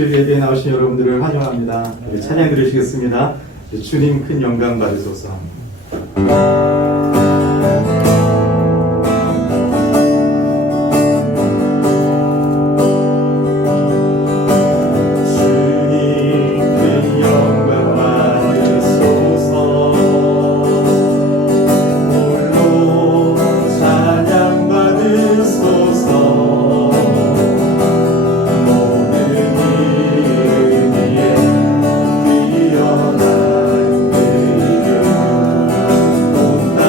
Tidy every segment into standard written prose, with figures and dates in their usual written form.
주일 예배에 나오신 여러분들을 환영합니다. 우리 찬양 들으시겠습니다. 주님 큰 영광 받으소서. 온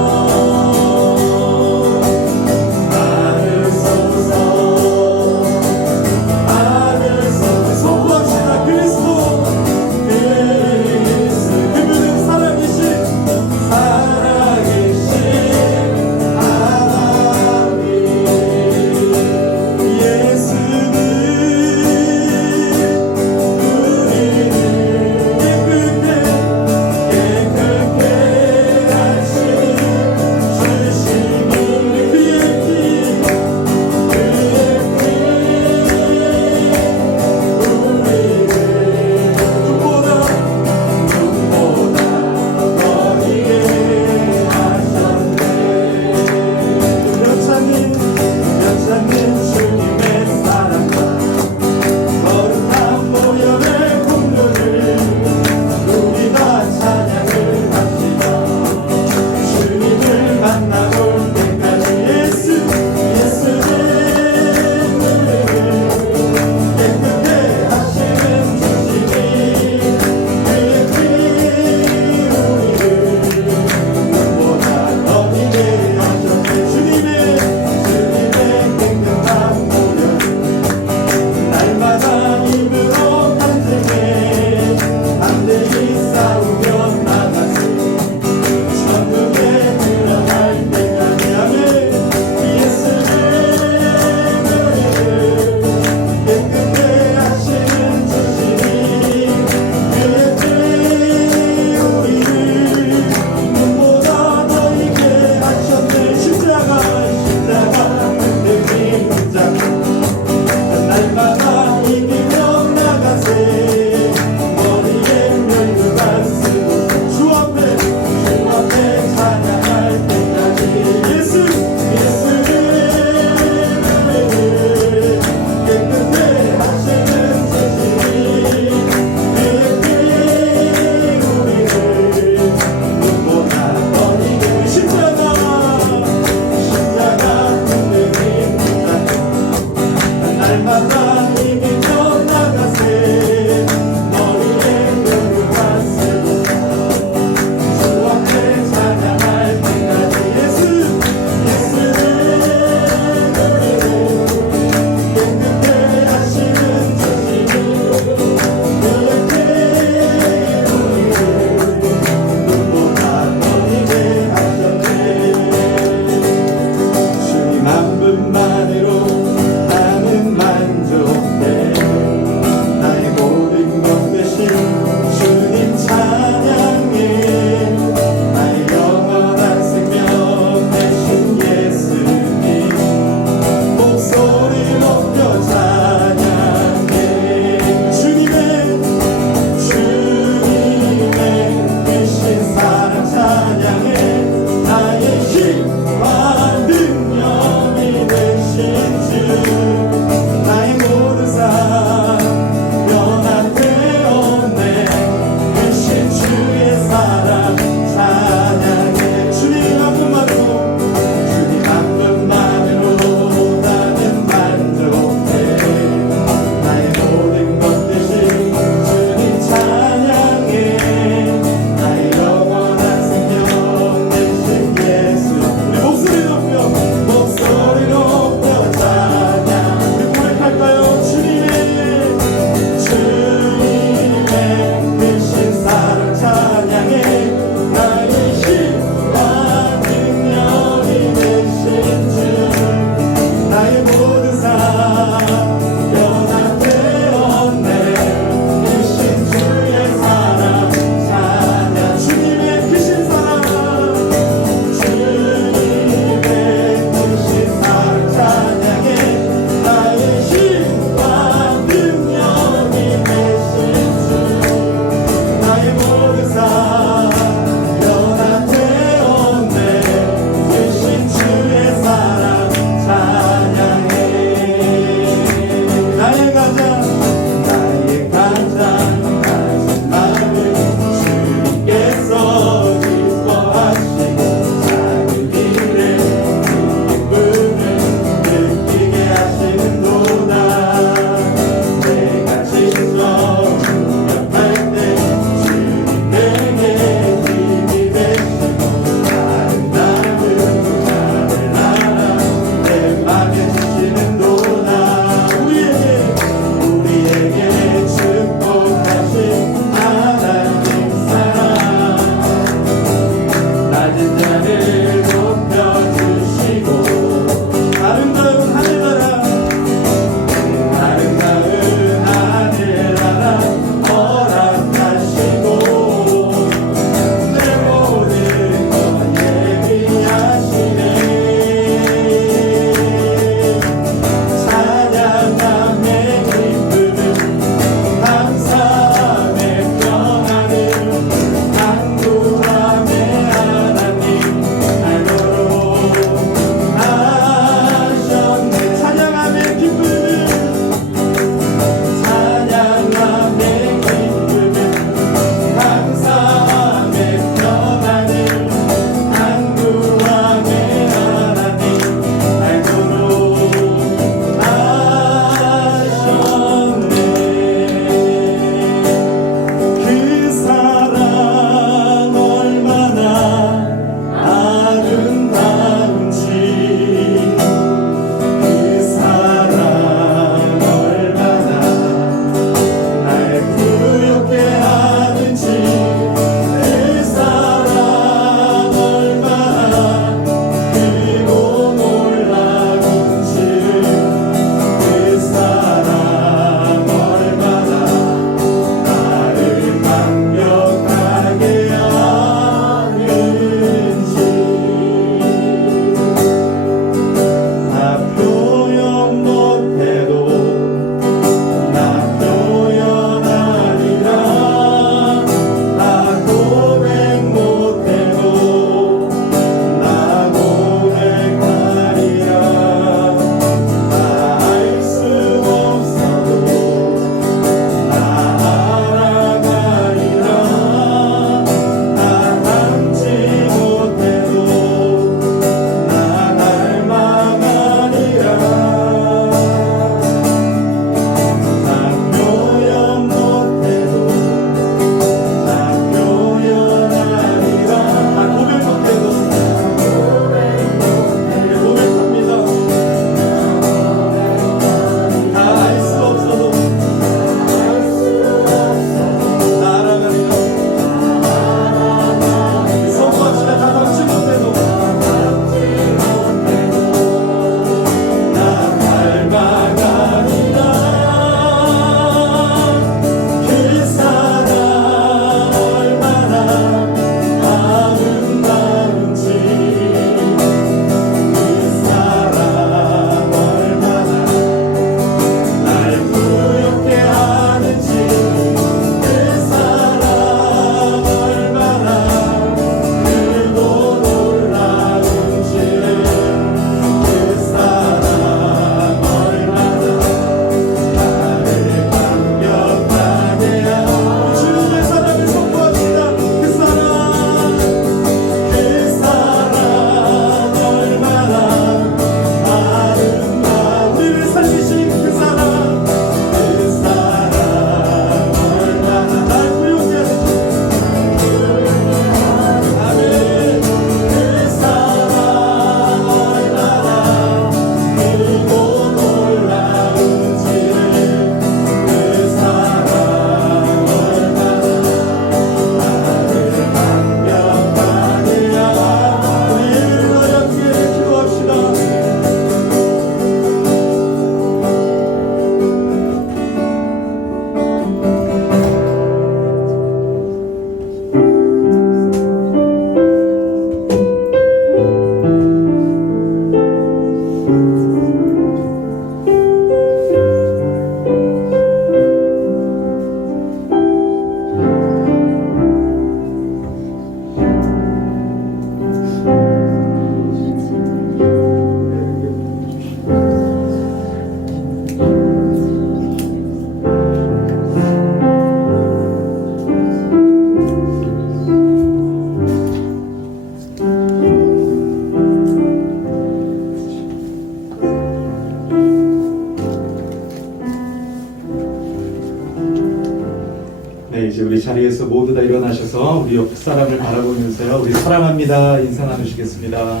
일어나셔서 우리 옆 사람을 바라보면서요. 우리 사랑합니다 인사 나누시겠습니다.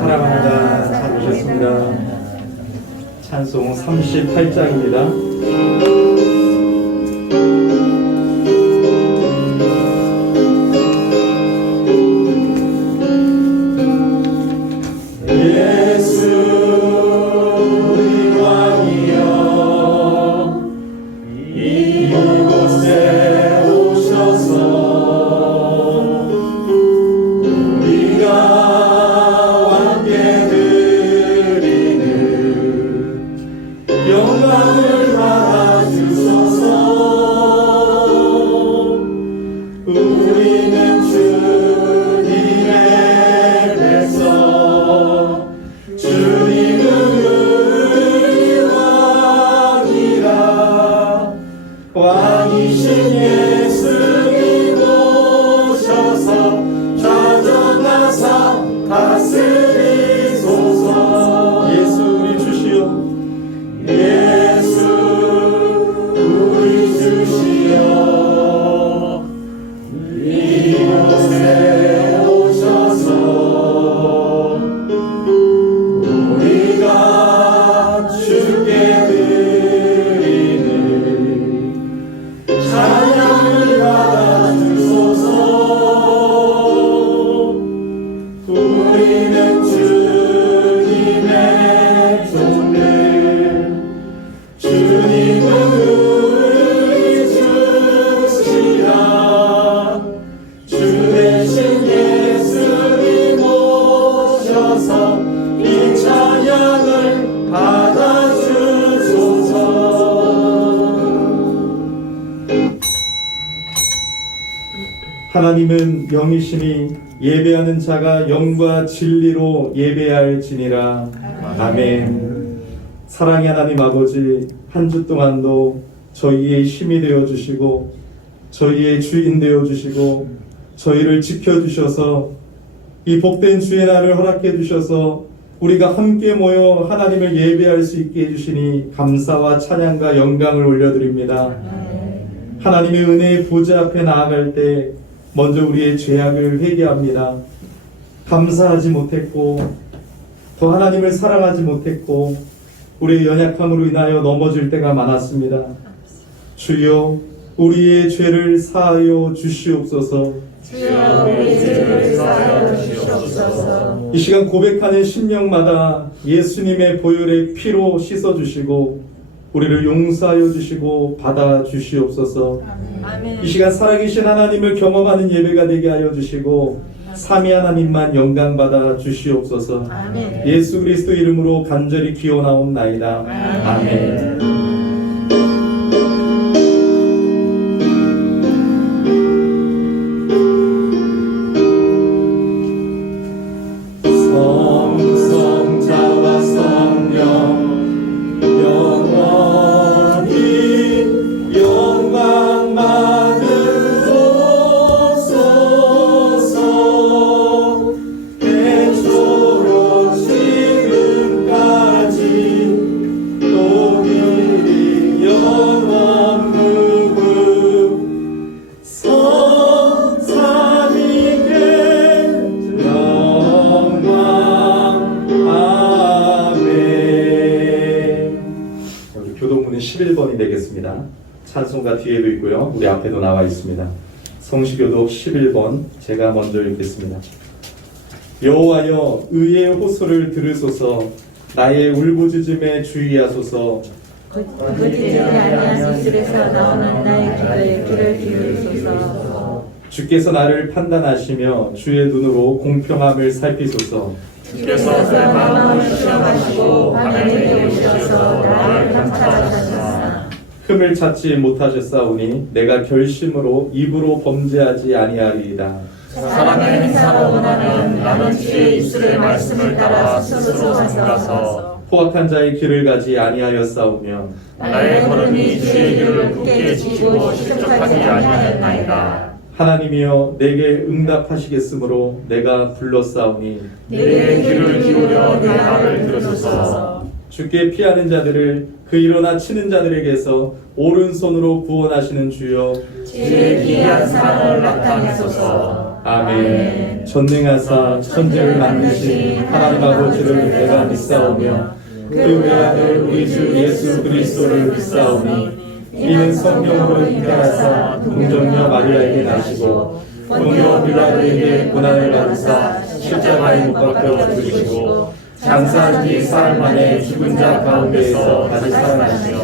사랑합니다. 잘 오셨습니다. 찬송 38장입니다. 왕이신 예수님 오셔서 좌정하사 다스리소서. 예수 우리 주시오. 예수 우리 주시오. 이곳에 오셔서 우리가 주께 찬양을 받아주소서. 우리는 주님의 종들, 주님은 우리 주시라. 주 대신 예수님 오셔서 이 찬양을 받아주소서. 하나님은 영이시니 예배하는 자가 영과 진리로 예배할지니라. 아멘. 사랑의 하나님 아버지, 한 주 동안도 저희의 힘이 되어주시고 저희의 주인 되어주시고 저희를 지켜주셔서 이 복된 주의 날을 허락해 주셔서 우리가 함께 모여 하나님을 예배할 수 있게 해주시니 감사와 찬양과 영광을 올려드립니다. 하나님의 은혜의 보좌 앞에 나아갈 때 먼저 우리의 죄악을 회개합니다. 감사하지 못했고 더 하나님을 사랑하지 못했고 우리의 연약함으로 인하여 넘어질 때가 많았습니다. 주여 우리의 죄를 사하여 주시옵소서. 주여 우리의 죄를 사하여 주시옵소서. 이 시간 고백하는 심령마다 예수님의 보혈의 피로 씻어주시고 우리를 용서하여 주시고 받아 주시옵소서. 아멘. 이 시간 살아계신 하나님을 경험하는 예배가 되게 하여 주시고 삼위 하나님만 영광 받아 주시옵소서. 아멘. 예수 그리스도 이름으로 간절히 기원하옵나이다. 아멘. 성성자와 성령 영원히 영광 받으소서. 애초로 지금까지 또 미리 영원 무궁 성삼위께 영광. 여기 교동문은 11번이 되겠습니다. 찬송가 뒤에도 있고요. 우리 앞에도 나와 있습니다. 성시교독 11번 제가 먼저 읽겠습니다. 여호와여 의의 호소를 들으소서. 나의 울부짖음에 주의하소서. 그들이 아니한 입술에서 나오는 나의 기도에 귀를 기울이소서. 주께서 나를 판단하시며 주의 눈으로 공평함을 살피소서. 주께서 내 마음을 시험하시고 밤에 내게 오셔서 나를 감찰하셨사. 흠을 찾지 못하셨사오니 내가 결심으로 입으로 범죄하지 아니하리이다. 사랑의 행사로 원하면 나는 주의 입술의 말씀을 따라 스스로 삼가서 포악한 자의 길을 가지 아니하였사오며 나의 걸음이 주의 길을 굳게 지키고 실족하지 아니하였나이다. 하나님이여 내게 응답하시겠으므로 내가 불렀사오니 내게 귀를 기울여 내 말을 들으소서. 주께 피하는 자들을 그 일어나 치는 자들에게서 오른손으로 구원하시는 주여, 주의 기이한 사랑을 나타내소서. 아멘. 전능하사 천지를 만드신 하나님 아버지를 내가 믿사오며 그 외아들 우리 주 예수 그리스도를 믿사오니 이는 성령으로 잉태하사 동정녀 마리아에게 나시고 본요 빌라도에게 고난을 받으사 십자가에 못 박혀 죽으시고 장사한 지 사흘 만에 죽은 자 가운데에서 다시 살아나시며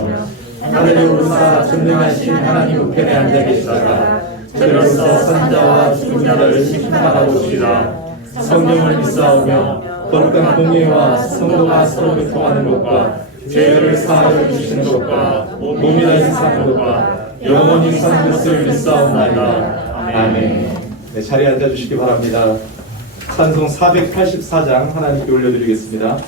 하늘에 오르사 전능하신 하나님 우편에 앉아 계시다가 저리로서 산자와 죽은 자를 심판하고 오시리라. 성령을 믿사오며 거룩한 공예와 성도가 서로 교통하는 것과 죄를 사하여 주시는 것과 몸이 다시 사는 것과 영원히 사는 것을 믿사옵나이다. 아멘. 네, 자리에 앉아주시기 바랍니다. 찬송 484장 하나님께 올려드리겠습니다.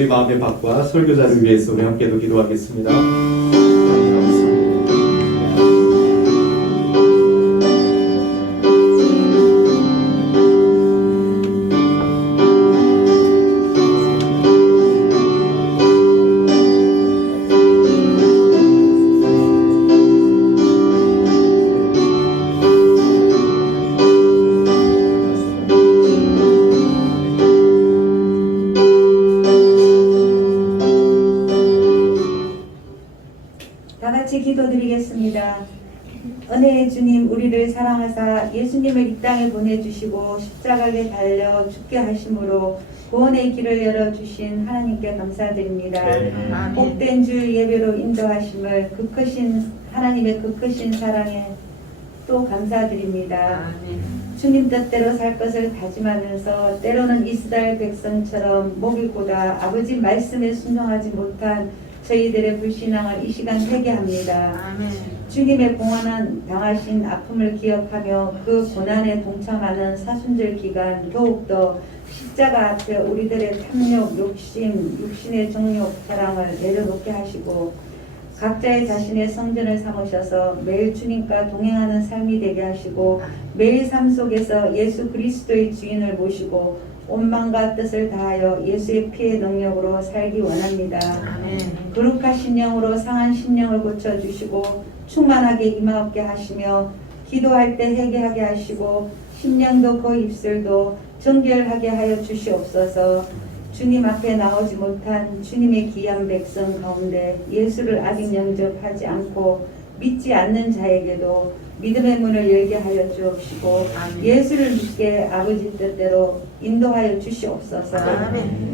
우리 마음의 박과 설교자를 위해서 우리 함께도 기도하겠습니다. 다 같이 기도드리겠습니다. 은혜의 주님, 우리를 사랑하사 예수님을 이 땅에 보내주시고 십자가에 달려 죽게 하심으로 구원의 길을 열어주신 하나님께 감사드립니다. 아멘. 복된 주 예배로 인도하심을 그 크신 하나님의 그 크신 사랑에 또 감사드립니다. 주님 뜻대로 살 것을 다짐하면서 때로는 이스라엘 백성처럼 목일고다 아버지 말씀에 순종하지 못한 저희들의 불신앙을 이 시간 회개합니다. 주님의 공헌한 당하신 아픔을 기억하며 그 고난에 동참하는 사순절 기간 더욱더 십자가 앞에 우리들의 탐욕, 욕심, 육신의 정욕, 사랑을 내려놓게 하시고 각자의 자신의 성전을 삼으셔서 매일 주님과 동행하는 삶이 되게 하시고 매일 삶 속에서 예수 그리스도의 주인을 모시고 온 마음과 뜻을 다하여 예수의 피의 능력으로 살기 원합니다. 거룩하신 영으로 상한 심령을 고쳐주시고 충만하게 임하옵게 하시며 기도할 때 회개하게 하시고 심령도 그 입술도 정결하게 하여 주시옵소서. 주님 앞에 나오지 못한 주님의 귀한 백성 가운데 예수를 아직 영접하지 않고 믿지 않는 자에게도 믿음의 문을 열게 하여 주옵시고 예수를 믿게 아버지 뜻대로 인도하여 주시옵소서.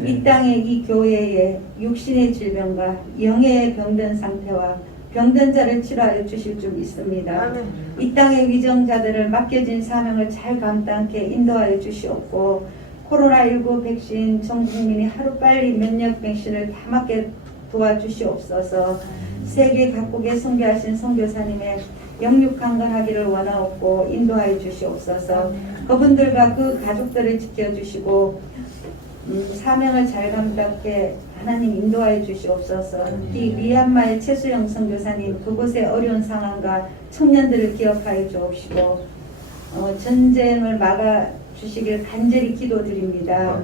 이 땅의 이 교회에 육신의 질병과 영의 병든 상태와 병든 자를 치료하여 주실 줄 믿습니다. 이 땅의 위정자들을 맡겨진 사명을 잘 감당케 인도하여 주시옵고 코로나19 백신 전 국민이 하루빨리 면역 백신을 다 맞게 도와주시옵소서. 세계 각국에 선교하신 선교사님의 영육 강건하기를 원하옵고 인도하여 주시옵소서. 그분들과 그 가족들을 지켜주시고 사명을 잘 감당케 하나님 인도하여 주시옵소서. 이 미얀마의 최수영 선교사님 그곳의 어려운 상황과 청년들을 기억하여 주옵시고 전쟁을 막아 주시길 간절히 기도드립니다.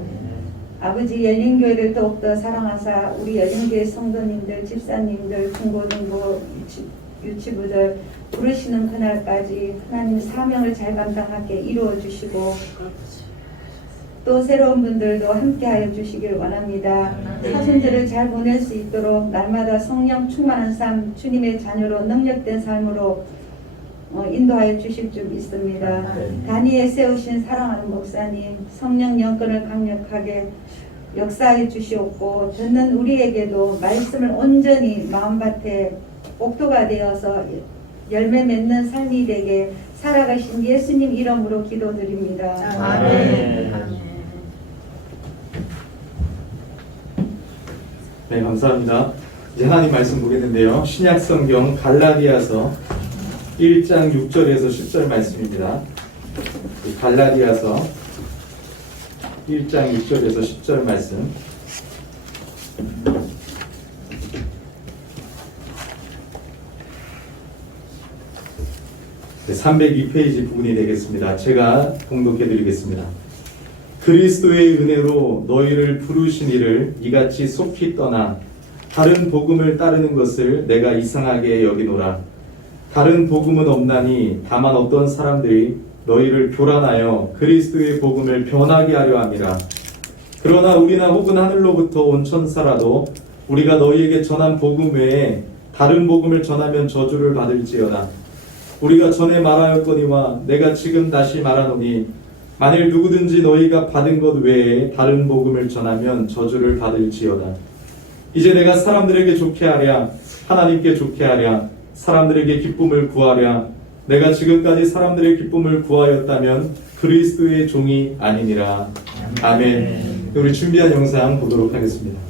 아버지 열린교회를 더욱더 사랑하사 우리 열린교회 성도님들, 집사님들, 중고등부, 유치부들 부르시는 그날까지 하나님 사명을 잘 감당하게 이루어 주시고 또 새로운 분들도 함께하여 주시길 원합니다. 사순절을 잘 보낼 수 있도록 날마다 성령 충만한 삶, 주님의 자녀로 능력된 삶으로 인도하여 주실 줄 믿습니다. 단위에 세우신 사랑하는 목사님, 성령 영권을 강력하게 역사해 주시옵고 듣는 우리에게도 말씀을 온전히 마음밭에 옥토가 되어서 열매 맺는 삶이 되게 살아가신 예수님 이름으로 기도드립니다. 아멘. 네, 감사합니다. 이제 하나님 말씀 보겠는데요. 신약 성경 갈라디아서 1장 6절에서 10절 말씀입니다. 갈라디아서 1장 6절에서 10절 말씀. 네, 302페이지 부분이 되겠습니다. 제가 봉독해 드리겠습니다. 그리스도의 은혜로 너희를 부르신 이를 이같이 속히 떠나 다른 복음을 따르는 것을 내가 이상하게 여기노라. 다른 복음은 없나니 다만 어떤 사람들이 너희를 교란하여 그리스도의 복음을 변하게 하려 함이라. 그러나 우리나 혹은 하늘로부터 온 천사라도 우리가 너희에게 전한 복음 외에 다른 복음을 전하면 저주를 받을지어다. 우리가 전에 말하였거니와 내가 지금 다시 말하노니 만일 누구든지 너희가 받은 것 외에 다른 복음을 전하면 저주를 받을지어다. 이제 내가 사람들에게 좋게 하랴 하나님께 좋게 하랴 사람들에게 기쁨을 구하랴 내가 지금까지 사람들의 기쁨을 구하였다면 그리스도의 종이 아니니라. 아멘. 우리 준비한 영상 보도록 하겠습니다.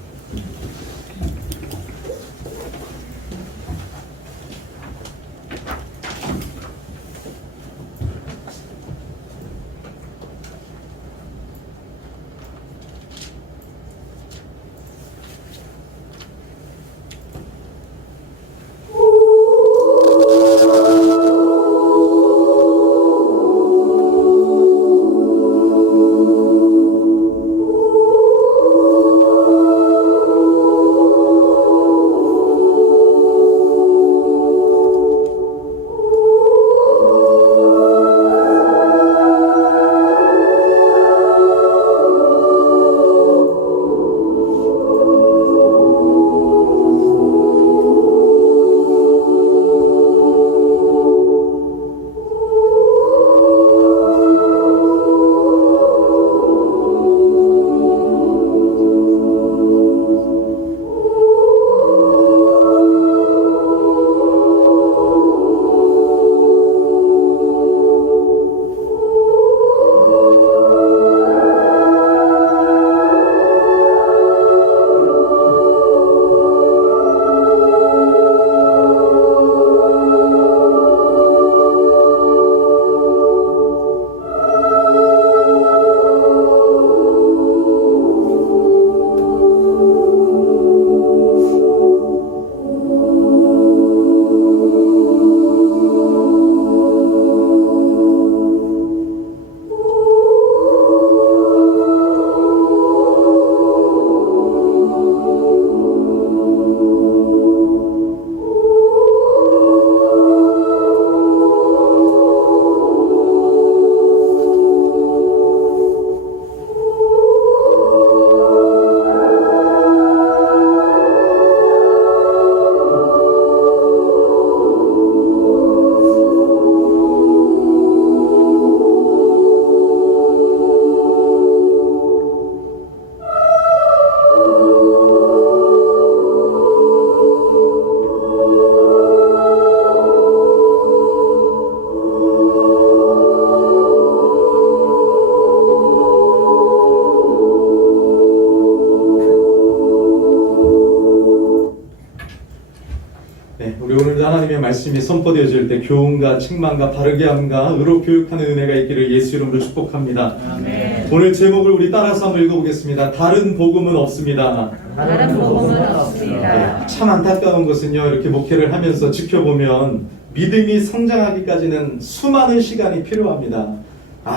말씀이 선포되어질 때 교훈과 책망과 바르게 함과 의로 교육하는 은혜가 있기를 예수 이름으로 축복합니다. 아멘. 오늘 제목을 우리 따라서 한번 읽어보겠습니다. 다른 복음은 없습니다. 다른 복음은 없습니다. 참 안타까운 것은요, 이렇게 목회를 하면서 지켜보면 믿음이 성장하기까지는 수많은 시간이 필요합니다.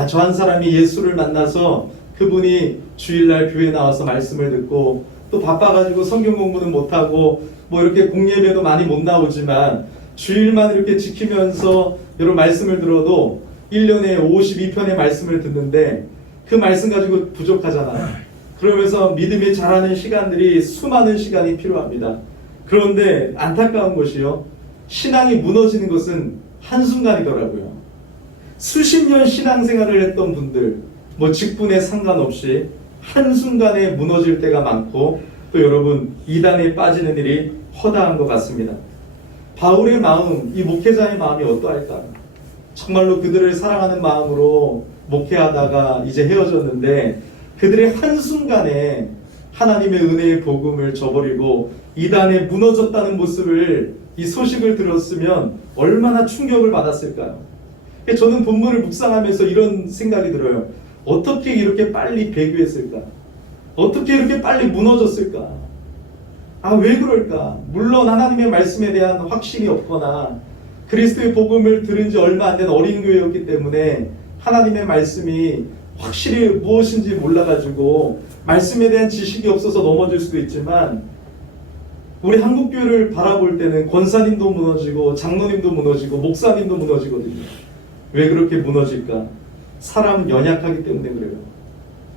저 한 사람이 예수를 만나서 그분이 주일날 교회에 나와서 말씀을 듣고 또 바빠가지고 성경 공부는 못하고 뭐 이렇게 공예배도 많이 못 나오지만 주일만 이렇게 지키면서 여러 말씀을 들어도 1년에 52편의 말씀을 듣는데 그 말씀 가지고 부족하잖아요. 그러면서 믿음이 자라는 시간들이 수많은 시간이 필요합니다. 그런데 안타까운 것이요, 신앙이 무너지는 것은 한순간이더라고요. 수십 년 신앙생활을 했던 분들, 뭐 직분에 상관없이 한순간에 무너질 때가 많고, 또 여러분 이단에 빠지는 일이 허다한 것 같습니다. 바울의 마음, 이 목회자의 마음이 어떠할까요? 정말로 그들을 사랑하는 마음으로 목회하다가 이제 헤어졌는데 그들의 한순간에 하나님의 은혜의 복음을 저버리고 이단에 무너졌다는 모습을, 이 소식을 들었으면 얼마나 충격을 받았을까요? 저는 본문을 묵상하면서 이런 생각이 들어요. 어떻게 이렇게 빨리 배교했을까? 어떻게 이렇게 빨리 무너졌을까? 왜 그럴까? 물론 하나님의 말씀에 대한 확신이 없거나 그리스도의 복음을 들은 지 얼마 안 된 어린 교회였기 때문에 하나님의 말씀이 확실히 무엇인지 몰라가지고 말씀에 대한 지식이 없어서 넘어질 수도 있지만, 우리 한국교회를 바라볼 때는 권사님도 무너지고 장로님도 무너지고 목사님도 무너지거든요. 왜 그렇게 무너질까? 사람은 연약하기 때문에 그래요.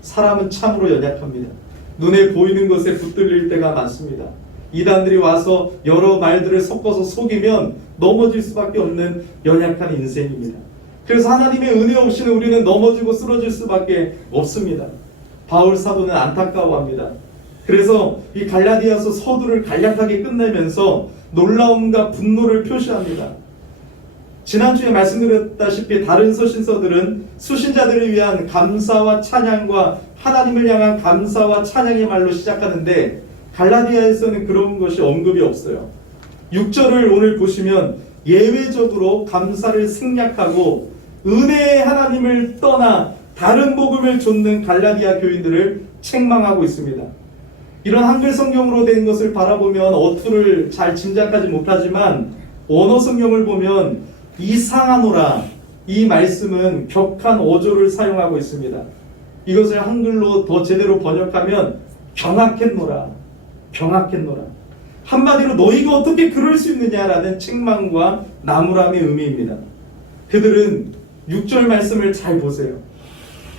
사람은 참으로 연약합니다. 눈에 보이는 것에 붙들릴 때가 많습니다. 이단들이 와서 여러 말들을 섞어서 속이면 넘어질 수밖에 없는 연약한 인생입니다. 그래서 하나님의 은혜 없이는 우리는 넘어지고 쓰러질 수밖에 없습니다. 바울 사도는 안타까워합니다. 그래서 이 갈라디아서 서두를 간략하게 끝내면서 놀라움과 분노를 표시합니다. 지난주에 말씀드렸다시피 다른 서신서들은 수신자들을 위한 감사와 찬양과 하나님을 향한 감사와 찬양의 말로 시작하는데 갈라디아에서는 그런 것이 언급이 없어요. 6절을 오늘 보시면 예외적으로 감사를 생략하고 은혜의 하나님을 떠나 다른 복음을 좇는 갈라디아 교인들을 책망하고 있습니다. 이런 한글 성경으로 된 것을 바라보면 어투를 잘 짐작하지 못하지만 원어 성경을 보면 이상하노라, 이 말씀은 격한 어조를 사용하고 있습니다. 이것을 한글로 더 제대로 번역하면 경악했노라, 경악했노라. 한마디로 너희가 어떻게 그럴 수 있느냐라는 책망과 나무람의 의미입니다. 그들은 6절 말씀을 잘 보세요.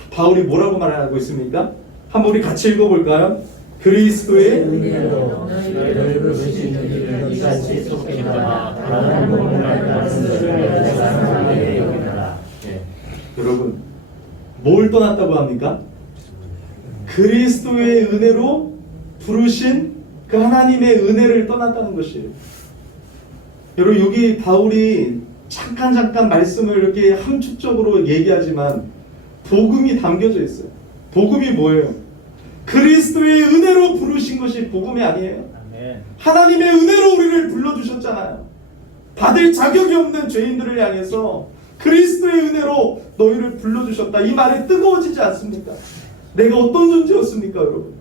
바울이 뭐라고 말하고 있습니까? 한번 우리 같이 읽어볼까요? 그리스도의 은혜로 너희를 부르신 이를 이같이 속했거나 다른 복음을 말씀을 내가 여기노라. 여러분, 뭘 떠났다고 합니까? 그리스도의 은혜로 부르신 그 하나님의 은혜를 떠났다는 것이에요. 여러분, 여기 바울이 잠깐 말씀을 이렇게 함축적으로 얘기하지만 복음이 담겨져 있어요. 복음이 뭐예요? 그리스도의 은혜로 부르신 것이 복음이 아니에요. 하나님의 은혜로 우리를 불러주셨잖아요. 받을 자격이 없는 죄인들을 향해서 그리스도의 은혜로 너희를 불러주셨다. 이 말이 뜨거워지지 않습니까? 내가 어떤 존재였습니까, 여러분?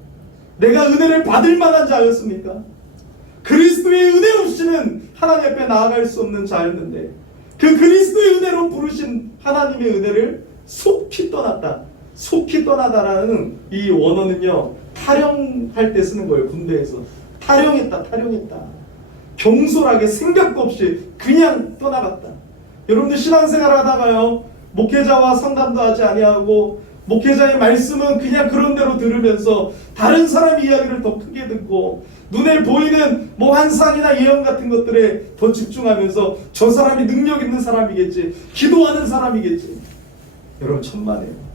내가 은혜를 받을 만한 자였습니까? 그리스도의 은혜 없이는 하나님 앞에 나아갈 수 없는 자였는데 그 그리스도의 은혜로 부르신 하나님의 은혜를 속히 떠났다. 속히 떠나다라는 이 원어는요, 탈영할 때 쓰는 거예요. 군대에서 탈영했다. 경솔하게 생각도 없이 그냥 떠나갔다. 여러분들 신앙생활 하다가요, 목회자와 상담도 하지 아니하고 목회자의 말씀은 그냥 그런 대로 들으면서 다른 사람 이야기를 더 크게 듣고 눈에 보이는 뭐 환상이나 예언 같은 것들에 더 집중하면서 저 사람이 능력 있는 사람이겠지, 기도하는 사람이겠지. 여러분, 천만에요.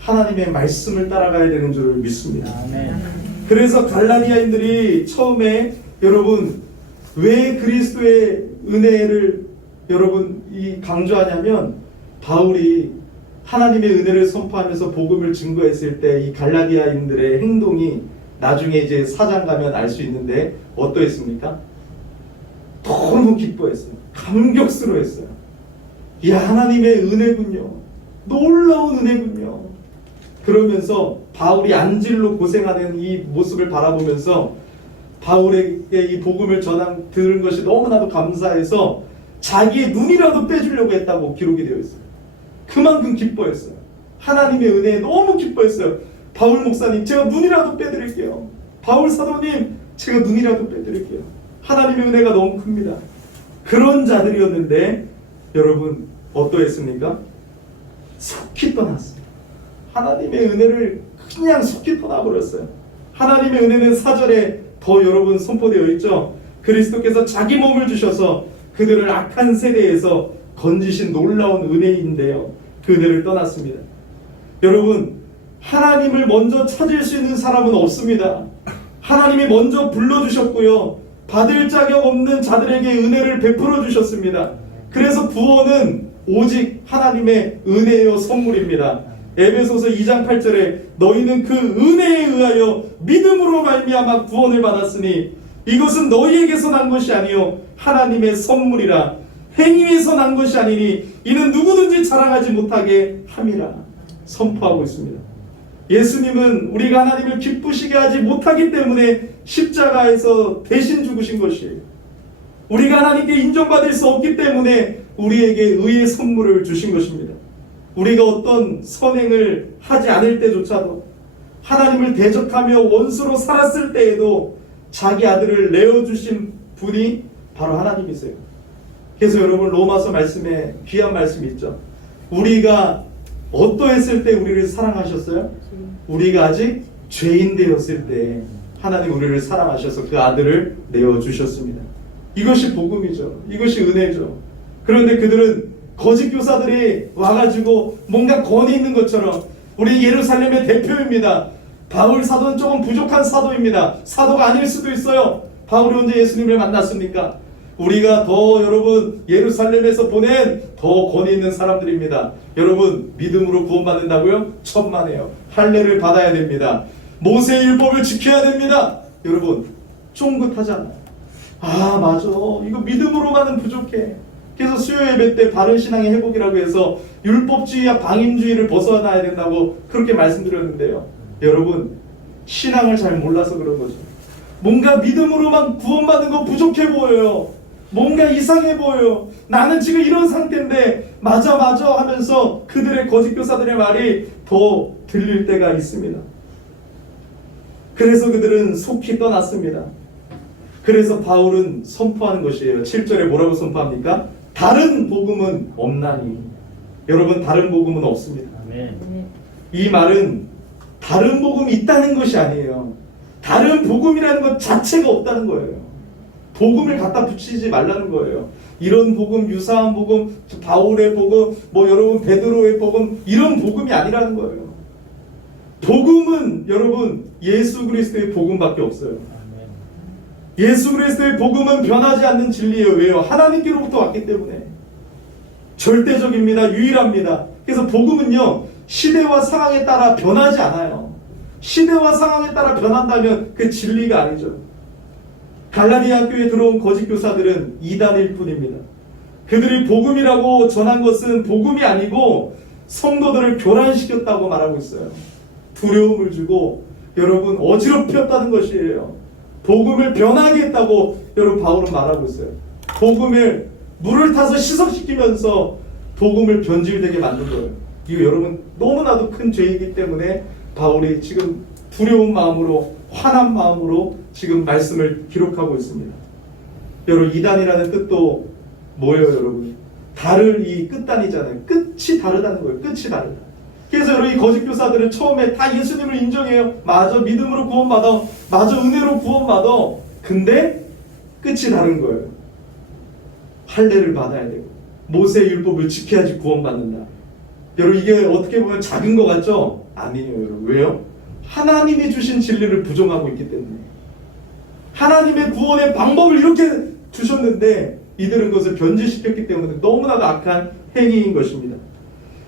하나님의 말씀을 따라가야 되는 줄 믿습니다. 아멘. 그래서 갈라디아인들이 처음에 여러분 왜 그리스도의 은혜를 여러분 이 강조하냐면 바울이 하나님의 은혜를 선포하면서 복음을 증거했을 때 이 갈라디아인들의 행동이 나중에 이제 4장 가면 알 수 있는데 어떠했습니까? 너무 기뻐했어요. 감격스러워했어요. 이야, 하나님의 은혜군요. 놀라운 은혜군요. 그러면서 바울이 안질로 고생하는 이 모습을 바라보면서 바울에게 이 복음을 들은 것이 너무나도 감사해서 자기의 눈이라도 빼주려고 했다고 기록이 되어 있어요. 그만큼 기뻐했어요. 하나님의 은혜에 너무 기뻐했어요. 바울 목사님, 제가 눈이라도 빼드릴게요. 바울 사도님, 제가 눈이라도 빼드릴게요. 하나님의 은혜가 너무 큽니다. 그런 자들이었는데 여러분 어떠했습니까? 속히 떠났어요. 하나님의 은혜를 그냥 속히 떠나버렸어요. 하나님의 은혜는 4절에 더 여러분 선포되어 있죠. 그리스도께서 자기 몸을 주셔서 그들을 악한 세대에서 건지신 놀라운 은혜인데요, 그 은혜를 떠났습니다. 여러분, 하나님을 먼저 찾을 수 있는 사람은 없습니다. 하나님이 먼저 불러주셨고요, 받을 자격 없는 자들에게 은혜를 베풀어 주셨습니다. 그래서 구원은 오직 하나님의 은혜요 선물입니다. 에베소서 2장 8절에 너희는 그 은혜에 의하여 믿음으로 말미암아 구원을 받았으니 이것은 너희에게서 난 것이 아니요 하나님의 선물이라. 행위에서 난 것이 아니니 이는 누구든지 자랑하지 못하게 함이라 선포하고 있습니다. 예수님은 우리가 하나님을 기쁘시게 하지 못하기 때문에 십자가에서 대신 죽으신 것이에요. 우리가 하나님께 인정받을 수 없기 때문에 우리에게 의의 선물을 주신 것입니다. 우리가 어떤 선행을 하지 않을 때조차도, 하나님을 대적하며 원수로 살았을 때에도 자기 아들을 내어주신 분이 바로 하나님이세요. 그래서 여러분, 로마서 말씀에 귀한 말씀이 있죠. 우리가 어떠했을 때 우리를 사랑하셨어요? 우리가 아직 죄인 되었을 때 하나님 우리를 사랑하셔서 그 아들을 내어주셨습니다. 이것이 복음이죠. 이것이 은혜죠. 그런데 그들은 거짓 교사들이 와가지고 뭔가 권위 있는 것처럼, 우리 예루살렘의 대표입니다. 바울 사도는 조금 부족한 사도입니다. 사도가 아닐 수도 있어요. 바울이 언제 예수님을 만났습니까? 우리가 더 여러분 예루살렘에서 보낸 더 권위 있는 사람들입니다. 여러분, 믿음으로 구원받는다고요? 천만에요. 할례를 받아야 됩니다. 모세의 율법을 지켜야 됩니다. 여러분, 쫑긋하잖아요. 아, 맞아, 이거 믿음으로만은 부족해. 그래서 수요 예배 때 바른 신앙의 회복이라고 해서 율법주의와 방임주의를 벗어나야 된다고 그렇게 말씀드렸는데요, 여러분, 신앙을 잘 몰라서 그런 거죠. 뭔가 믿음으로만 구원받는 거 부족해 보여요. 뭔가 이상해 보여요. 나는 지금 이런 상태인데 맞아 하면서 그들의 거짓 교사들의 말이 더 들릴 때가 있습니다. 그래서 그들은 속히 떠났습니다. 그래서 바울은 선포하는 것이에요. 7절에 뭐라고 선포합니까? 다른 복음은 없나니. 여러분, 다른 복음은 없습니다. 아멘. 이 말은 다른 복음이 있다는 것이 아니에요. 다른 복음이라는 것 자체가 없다는 거예요. 복음을 갖다 붙이지 말라는 거예요. 이런 복음, 유사한 복음, 바울의 복음, 여러분 베드로의 복음, 이런 복음이 아니라는 거예요. 복음은 여러분 예수 그리스도의 복음밖에 없어요. 예수 그리스도의 복음은 변하지 않는 진리예요. 왜요? 하나님께로부터 왔기 때문에. 절대적입니다. 유일합니다. 그래서 복음은요, 시대와 상황에 따라 변하지 않아요. 시대와 상황에 따라 변한다면 그 진리가 아니죠. 갈라디아 학교에 들어온 거짓 교사들은 이단일 뿐입니다. 그들이 복음이라고 전한 것은 복음이 아니고 성도들을 교란시켰다고 말하고 있어요. 두려움을 주고 여러분 어지럽혔다는 것이에요. 복음을 변하게 했다고 여러분 바울은 말하고 있어요. 복음을 물을 타서 희석시키면서 복음을 변질되게 만든 거예요. 이거 여러분 너무나도 큰 죄이기 때문에 바울이 지금 두려운 마음으로, 화난 마음으로 지금 말씀을 기록하고 있습니다. 여러분, 이단이라는 뜻도 뭐예요, 여러분? 다를 이 끝단이잖아요. 끝이 다르다는 거예요. 끝이 다르다. 그래서 여러분, 이 거짓 교사들은 처음에 다 예수님을 인정해요. 맞아, 믿음으로 구원받아. 맞아, 은혜로 구원받아. 근데 끝이 다른 거예요. 할례를 받아야 되고 모세의 율법을 지켜야지 구원받는다. 여러분, 이게 어떻게 보면 작은 것 같죠? 아니에요, 여러분. 왜요? 하나님이 주신 진리를 부정하고 있기 때문에. 하나님의 구원의 방법을 이렇게 주셨는데 이들은 그것을 변질시켰기 때문에 너무나도 악한 행위인 것입니다.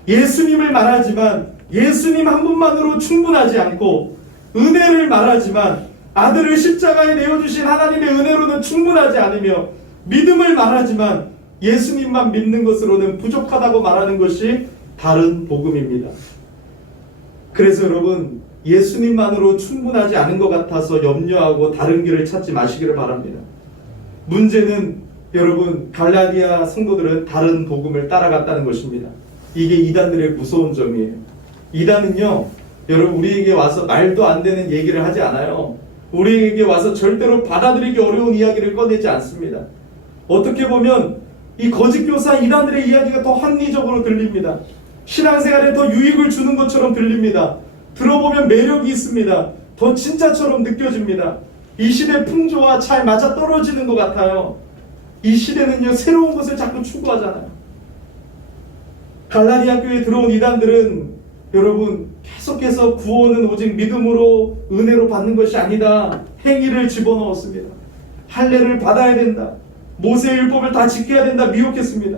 예수님을 말하지만 예수님 한 분만으로 충분하지 않고, 은혜를 말하지만 아들을 십자가에 내어주신 하나님의 은혜로는 충분하지 않으며, 믿음을 말하지만 예수님만 믿는 것으로는 부족하다고 말하는 것이 다른 복음입니다. 그래서 여러분, 예수님만으로 충분하지 않은 것 같아서 염려하고 다른 길을 찾지 마시기를 바랍니다. 문제는 여러분, 갈라디아 성도들은 다른 복음을 따라갔다는 것입니다. 이게 이단들의 무서운 점이에요. 이단은요, 여러분, 우리에게 와서 말도 안 되는 얘기를 하지 않아요. 우리에게 와서 절대로 받아들이기 어려운 이야기를 꺼내지 않습니다. 어떻게 보면 이 거짓 교사 이단들의 이야기가 더 합리적으로 들립니다. 신앙생활에 더 유익을 주는 것처럼 들립니다. 들어보면 매력이 있습니다. 더 진짜처럼 느껴집니다. 이 시대 풍조와 잘 맞아떨어지는 것 같아요. 이 시대는요, 새로운 것을 자꾸 추구하잖아요. 갈라디아 교회에 들어온 이단들은 여러분, 계속해서 구원은 오직 믿음으로 은혜로 받는 것이 아니다, 행위를 집어넣었습니다. 할례를 받아야 된다, 모세의 율법을 다 지켜야 된다, 미혹했습니다.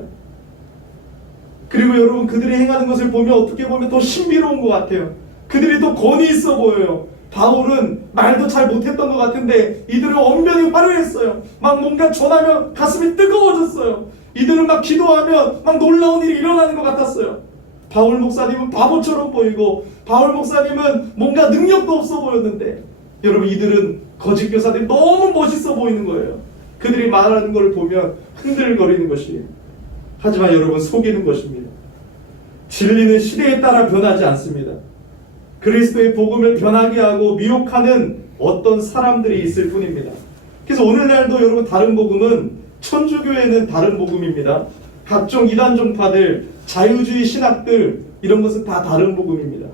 그리고 여러분, 그들이 행하는 것을 보면 어떻게 보면 더 신비로운 것 같아요. 그들이 더 권위 있어 보여요. 바울은 말도 잘 못했던 것 같은데 이들은 언변이 화려했어요. 막 뭔가 전하면 가슴이 뜨거워졌어요. 이들은 막 기도하면 막 놀라운 일이 일어나는 것 같았어요. 바울 목사님은 바보처럼 보이고 바울 목사님은 뭔가 능력도 없어 보였는데, 여러분, 이들은 거짓 교사들이 너무 멋있어 보이는 거예요. 그들이 말하는 걸 보면 흔들거리는 것이에요. 하지만 여러분, 속이는 것입니다. 진리는 시대에 따라 변하지 않습니다. 그리스도의 복음을 변하게 하고 미혹하는 어떤 사람들이 있을 뿐입니다. 그래서 오늘날도 여러분, 다른 복음은, 천주교회는 다른 복음입니다. 각종 이단 종파들, 자유주의 신학들, 이런 것은 다 다른 복음입니다.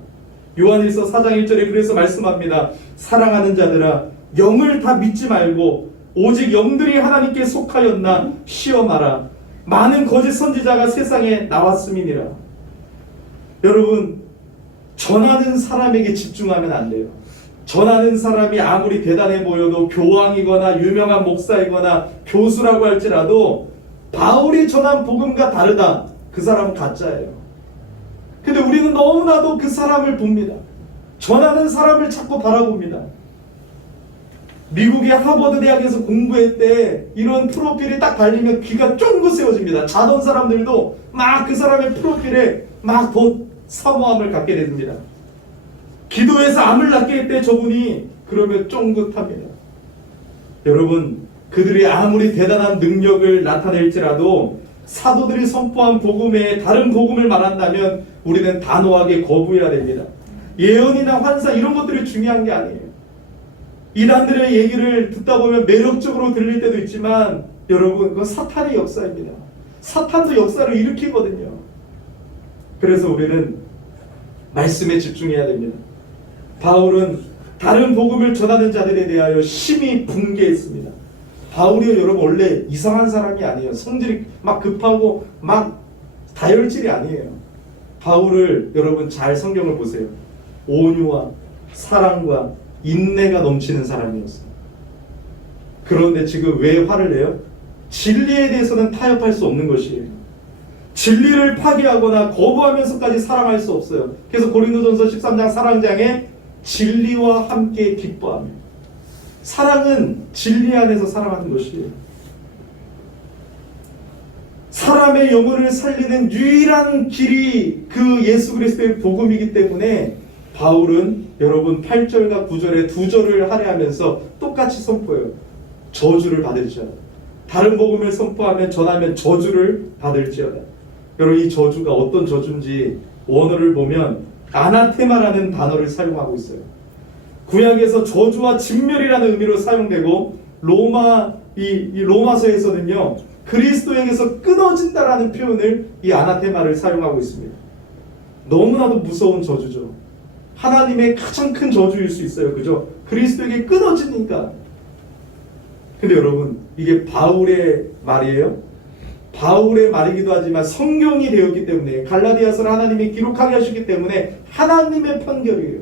요한일서 4장 1절에 그래서 말씀합니다. 사랑하는 자들아, 영을 다 믿지 말고 오직 영들이 하나님께 속하였나 시험하라. 많은 거짓 선지자가 세상에 나왔음이니라. 여러분, 전하는 사람에게 집중하면 안 돼요. 전하는 사람이 아무리 대단해 보여도 교황이거나 유명한 목사이거나 교수라고 할지라도 바울이 전한 복음과 다르다, 그 사람은 가짜예요. 근데 우리는 너무나도 그 사람을 봅니다. 전하는 사람을 자꾸 바라봅니다. 미국의 하버드 대학에서 공부했대, 이런 프로필이 딱 달리면 귀가 쫑긋 세워집니다. 자던 사람들도 막 그 사람의 프로필에 막 더 사모함을 갖게 됩니다. 기도해서 암을 낫게 했대 저분이, 그러면 쫑긋합니다. 여러분, 그들이 아무리 대단한 능력을 나타낼지라도 사도들이 선포한 복음에 다른 복음을 말한다면 우리는 단호하게 거부해야 됩니다. 예언이나 환상, 이런 것들이 중요한 게 아니에요. 이단들의 얘기를 듣다 보면 매력적으로 들릴 때도 있지만 여러분, 그건 사탄의 역사입니다. 사탄도 역사를 일으키거든요. 그래서 우리는 말씀에 집중해야 됩니다. 바울은 다른 복음을 전하는 자들에 대하여 심히 분개했습니다. 바울이 여러분, 원래 이상한 사람이 아니에요. 성질이 막 급하고 막 다혈질이 아니에요. 바울을 여러분, 잘 성경을 보세요. 온유와 사랑과 인내가 넘치는 사람이었어요. 그런데 지금 왜 화를 내요? 진리에 대해서는 타협할 수 없는 것이에요. 진리를 파괴하거나 거부하면서까지 사랑할 수 없어요. 그래서 고린도전서 13장 사랑장에 진리와 함께 기뻐하며, 사랑은 진리 안에서 사랑하는 것이에요. 사람의 영혼을 살리는 유일한 길이 그 예수 그리스도의 복음이기 때문에 바울은 여러분 8절과 9절에 2절을 할애하면서 똑같이 선포해요. 저주를 받을지어다. 다른 복음을 선포하면, 전하면 저주를 받을지어다. 여러분, 이 저주가 어떤 저주인지 원어를 보면 아나테마라는 단어를 사용하고 있어요. 구약에서 저주와 진멸이라는 의미로 사용되고, 로마서에서는요, 그리스도에게서 끊어진다라는 표현을, 이 아나테마를 사용하고 있습니다. 너무나도 무서운 저주죠. 하나님의 가장 큰 저주일 수 있어요. 그죠? 그리스도에게 끊어지니까. 근데 여러분, 이게 바울의 말이에요. 바울의 말이기도 하지만 성경이 되었기 때문에, 갈라디아서를 하나님이 기록하게 하셨기 때문에 하나님의 판결이에요.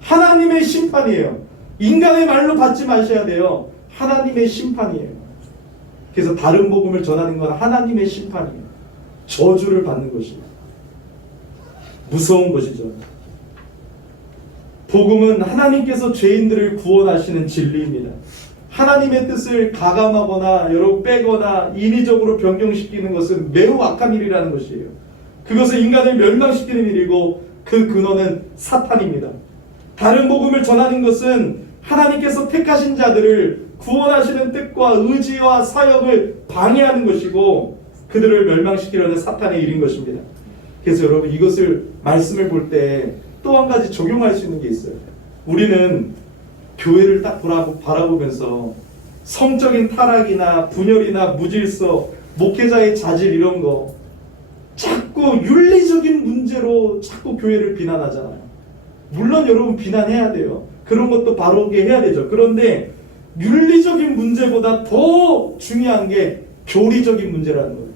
하나님의 심판이에요. 인간의 말로 받지 마셔야 돼요. 하나님의 심판이에요. 그래서 다른 복음을 전하는 건 하나님의 심판이에요. 저주를 받는 것이에요. 무서운 것이죠. 복음은 하나님께서 죄인들을 구원하시는 진리입니다. 하나님의 뜻을 가감하거나 여러분 빼거나 인위적으로 변경시키는 것은 매우 악한 일이라는 것이에요. 그것은 인간을 멸망시키는 일이고 그 근원은 사탄입니다. 다른 복음을 전하는 것은 하나님께서 택하신 자들을 구원하시는 뜻과 의지와 사역을 방해하는 것이고 그들을 멸망시키려는 사탄의 일인 것입니다. 그래서 여러분 이것을 말씀을 볼 때 또 한 가지 적용할 수 있는 게 있어요. 우리는 교회를 딱 바라보면서 성적인 타락이나 분열이나 무질서, 목회자의 자질 이런 거 자꾸 윤리적인 문제로 자꾸 교회를 비난하잖아요. 물론 여러분 비난해야 돼요. 그런 것도 바로게 해야 되죠. 그런데 윤리적인 문제보다 더 중요한 게 교리적인 문제라는 거예요.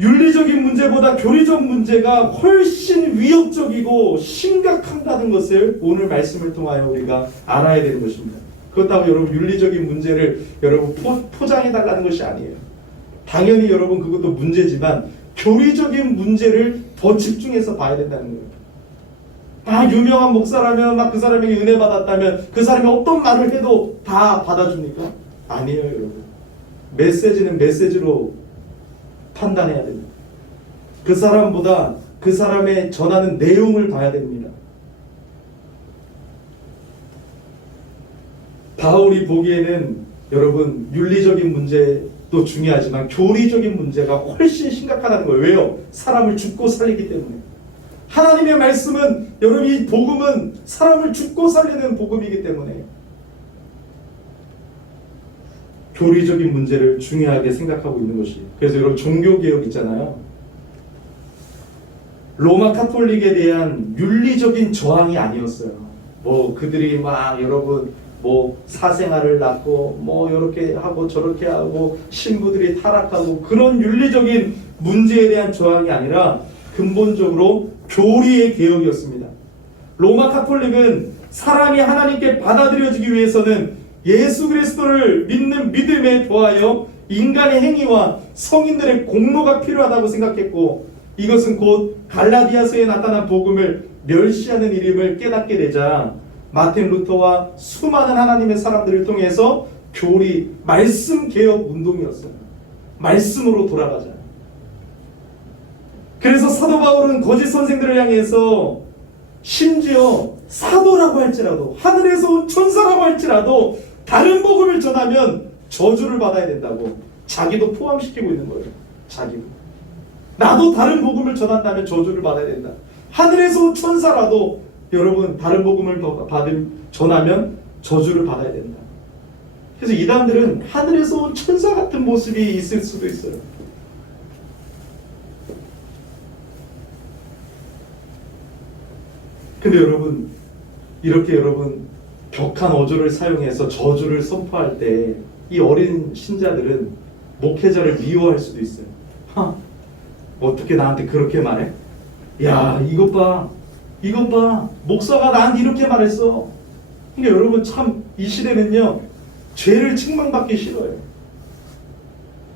윤리적인 문제보다 교리적 문제가 훨씬 위협적이고 심각하다는 것을 오늘 말씀을 통하여 우리가 알아야 되는 것입니다. 그렇다고 여러분 윤리적인 문제를 여러분 포장해달라는 것이 아니에요. 당연히 여러분 그것도 문제지만 교리적인 문제를 더 집중해서 봐야 된다는 거예요. 유명한 목사라면 막 그 사람에게 은혜 받았다면 그 사람이 어떤 말을 해도 다 받아줍니까? 아니에요, 여러분. 메시지는 메시지로 판단해야 됩니다. 그 사람보다 그 사람의 전하는 내용을 봐야 됩니다. 바울이 보기에는 여러분 윤리적인 문제도 중요하지만 교리적인 문제가 훨씬 심각하다는 거예요. 왜요? 사람을 죽고 살리기 때문에. 하나님의 말씀은 여러분 이 복음은 사람을 죽고 살리는 복음이기 때문에 교리적인 문제를 중요하게 생각하고 있는 것이. 그래서 여러분 종교개혁 있잖아요. 로마 카톨릭에 대한 윤리적인 저항이 아니었어요. 뭐 그들이 막 여러분 뭐 사생아를 낳고 뭐 이렇게 하고 저렇게 하고 신부들이 타락하고 그런 윤리적인 문제에 대한 저항이 아니라 근본적으로 교리의 개혁이었습니다. 로마 카톨릭은 사람이 하나님께 받아들여지기 위해서는 예수 그리스도를 믿는 믿음에 더하여 인간의 행위와 성인들의 공로가 필요하다고 생각했고 이것은 곧 갈라디아서에 나타난 복음을 멸시하는 일임을 깨닫게 되자 마틴 루터와 수많은 하나님의 사람들을 통해서 교리, 말씀 개혁 운동이었어요. 말씀으로 돌아가자. 그래서 사도 바울은 거짓 선생들을 향해서 심지어 사도라고 할지라도 하늘에서 온 천사라고 할지라도 다른 복음을 전하면 저주를 받아야 된다고 자기도 포함시키고 있는 거예요. 자기도. 나도 다른 복음을 전한다면 저주를 받아야 된다. 하늘에서 온 천사라도 여러분 다른 복음을 전하면 저주를 받아야 된다. 그래서 이단들은 하늘에서 온 천사 같은 모습이 있을 수도 있어요. 근데 여러분 이렇게 여러분 격한 어조를 사용해서 저주를 선포할 때 이 어린 신자들은 목회자를 미워할 수도 있어요. 어떻게 나한테 그렇게 말해? 야 이것 봐 목사가 나한테 이렇게 말했어. 그러니까 여러분 참 이 시대는요 죄를 책망받기 싫어요.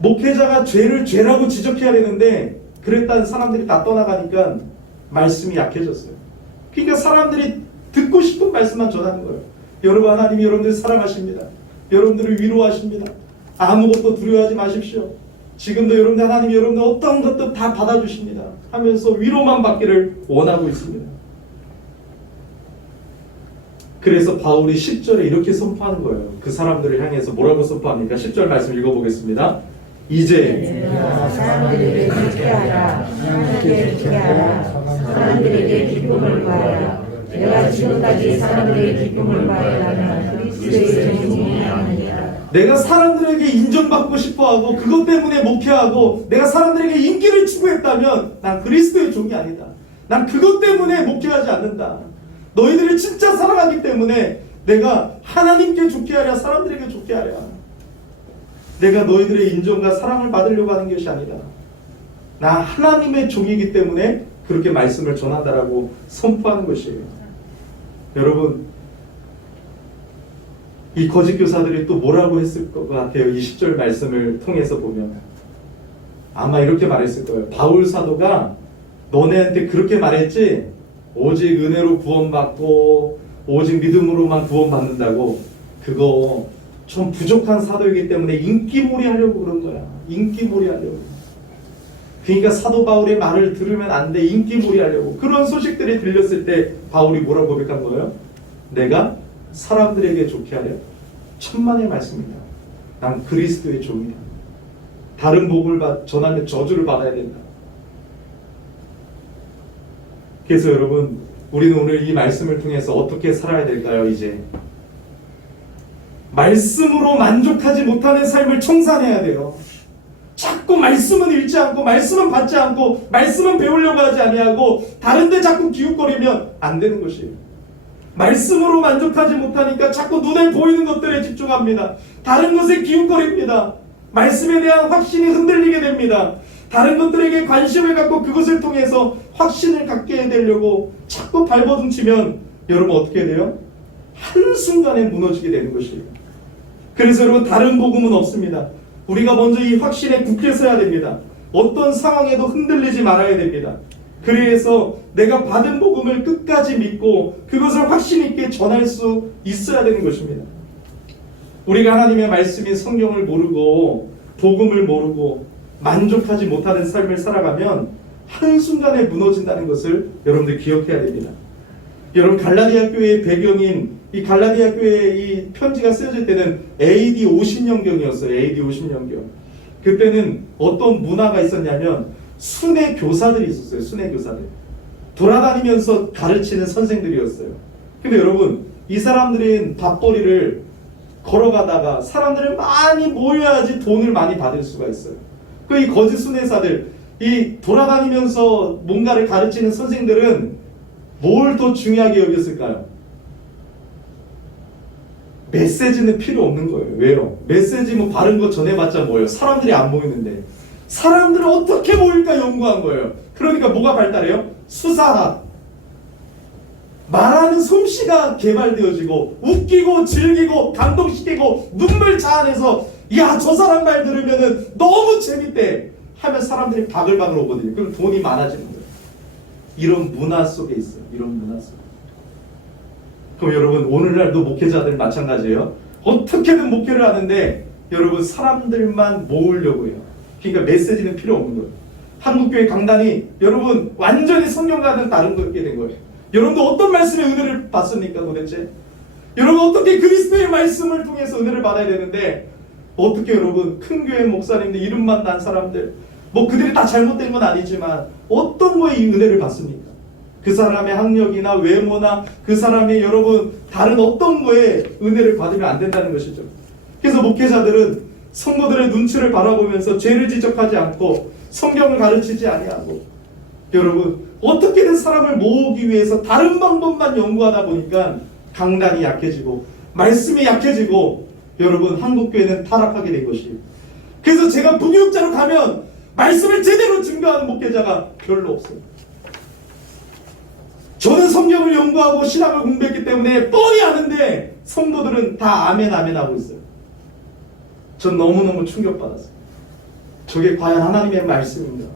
목회자가 죄를 죄라고 지적해야 되는데 그랬다는 사람들이 다 떠나가니까 말씀이 약해졌어요. 그러니까 사람들이 듣고 싶은 말씀만 전하는 거예요. 여러분 하나님이 여러분들을 사랑하십니다. 여러분들을 위로하십니다. 아무것도 두려워하지 마십시오. 지금도 여러분들 하나님이 여러분들 어떤 것도 다 받아주십니다 하면서 위로만 받기를 원하고 있습니다. 그래서 바울이 10절에 이렇게 선포하는 거예요. 그 사람들을 향해서 뭐라고 선포합니까? 10절 말씀 읽어보겠습니다. 이제 사람들에게 주께하라. 하나님께 주께하라. 사람들에게 기쁨을 구하라. 내가 지금까지 사람들에게 기쁨을 구하여 나는 그리스도의 종이 아니라. 내가 사람들에게 인정받고 싶어하고 그것 때문에 목회하고 내가 사람들에게 인기를 추구했다면 난 그리스도의 종이 아니다. 난 그것 때문에 목회하지 않는다. 너희들을 진짜 사랑하기 때문에 내가 하나님께 좋게 하랴 사람들에게 좋게 하랴. 내가 너희들의 인정과 사랑을 받으려고 하는 것이 아니라 나 하나님의 종이기 때문에 그렇게 말씀을 전한다라고 선포하는 것이에요. 여러분 이 거짓 교사들이 또 뭐라고 했을 것 같아요. 이 10절 말씀을 통해서 보면 아마 이렇게 말했을 거예요. 바울 사도가 너네한테 그렇게 말했지 오직 은혜로 구원받고 오직 믿음으로만 구원받는다고, 그거 좀 부족한 사도이기 때문에 인기몰이 하려고 그런 거야. 인기몰이 하려고. 그러니까 사도 바울의 말을 들으면 안 돼. 인기몰이 하려고. 그런 소식들이 들렸을 때 바울이 뭐라고 고백한 거예요? 내가 사람들에게 좋게 하려. 천만의 말씀이다. 난 그리스도의 종이다. 다른 복음을 전하면 저주를 받아야 된다. 그래서 여러분, 우리는 오늘 이 말씀을 통해서 어떻게 살아야 될까요? 이제 말씀으로 만족하지 못하는 삶을 청산해야 돼요. 자꾸 말씀은 읽지 않고, 말씀은 받지 않고, 말씀은 배우려고 하지 아니하고 다른 데 자꾸 기웃거리면 안 되는 것이에요. 말씀으로 만족하지 못하니까 자꾸 눈에 보이는 것들에 집중합니다. 다른 것에 기웃거립니다. 말씀에 대한 확신이 흔들리게 됩니다. 다른 것들에게 관심을 갖고 그것을 통해서 확신을 갖게 되려고 자꾸 발버둥치면 여러분 어떻게 돼요? 한순간에 무너지게 되는 것이에요. 그래서 여러분, 다른 복음은 없습니다. 우리가 먼저 이 확신에 굳게 서야 됩니다. 어떤 상황에도 흔들리지 말아야 됩니다. 그래서 내가 받은 복음을 끝까지 믿고 그것을 확신 있게 전할 수 있어야 되는 것입니다. 우리가 하나님의 말씀인 성경을 모르고 복음을 모르고 만족하지 못하는 삶을 살아가면 한순간에 무너진다는 것을 여러분들 기억해야 됩니다. 여러분, 갈라디아 교회의 배경인 이 갈라디아 교회의 이 편지가 쓰여질 때는 AD 50년경이었어요. AD 50년경. 그때는 어떤 문화가 있었냐면 순회 교사들이 있었어요. 순회 교사들. 돌아다니면서 가르치는 선생들이었어요. 근데 여러분, 이 사람들은 밥벌이를 걸어가다가 사람들을 많이 모여야지 돈을 많이 받을 수가 있어요. 그 이 거짓 순회사들, 이 돌아다니면서 뭔가를 가르치는 선생들은 뭘 더 중요하게 여겼을까요? 메시지는 필요 없는 거예요. 왜요? 메시지 뭐 바른 거 전해봤자 뭐예요? 사람들이 안 모이는데. 사람들을 어떻게 모일까 연구한 거예요. 그러니까 뭐가 발달해요? 수사학. 말하는 솜씨가 개발되어지고 웃기고 즐기고 감동시키고 눈물 자아내서 야, 저 사람 말 들으면은 너무 재밌대 하면 사람들이 바글바글 오거든요. 그럼 돈이 많아지는 거예요. 이런 문화 속에 있어요. 이런 문화 속에. 그럼 여러분, 오늘날도 목회자들 마찬가지예요. 어떻게든 목회를 하는데 여러분, 사람들만 모으려고 해요. 그러니까 메시지는 필요 없는 거예요. 한국교회 강단이 여러분 완전히 성경과는 다른 거게 된 거예요. 여러분도 어떤 말씀의 은혜를 받습니까 도대체? 여러분, 어떻게 그리스도의 말씀을 통해서 은혜를 받아야 되는데 어떻게 여러분, 큰 교회 목사님들 이름만 난 사람들, 뭐 그들이 다 잘못된 건 아니지만 어떤 거에 이 은혜를 받습니까? 그 사람의 학력이나 외모나 그 사람의 여러분 다른 어떤 거에 은혜를 받으면 안 된다는 것이죠. 그래서 목회자들은 성도들의 눈치를 바라보면서 죄를 지적하지 않고 성경을 가르치지 아니하고 여러분 어떻게든 사람을 모으기 위해서 다른 방법만 연구하다 보니까 강단이 약해지고 말씀이 약해지고 여러분 한국교회는 타락하게 된 것이에요. 그래서 제가 부교육자로 가면 말씀을 제대로 증거하는 목회자가 별로 없어요. 저는 성경을 연구하고 신학을 공부했기 때문에 뻔히 아는데 성도들은 다 아멘 아멘 하고 있어요. 전 너무너무 충격받았어요. 저게 과연 하나님의 말씀입니다.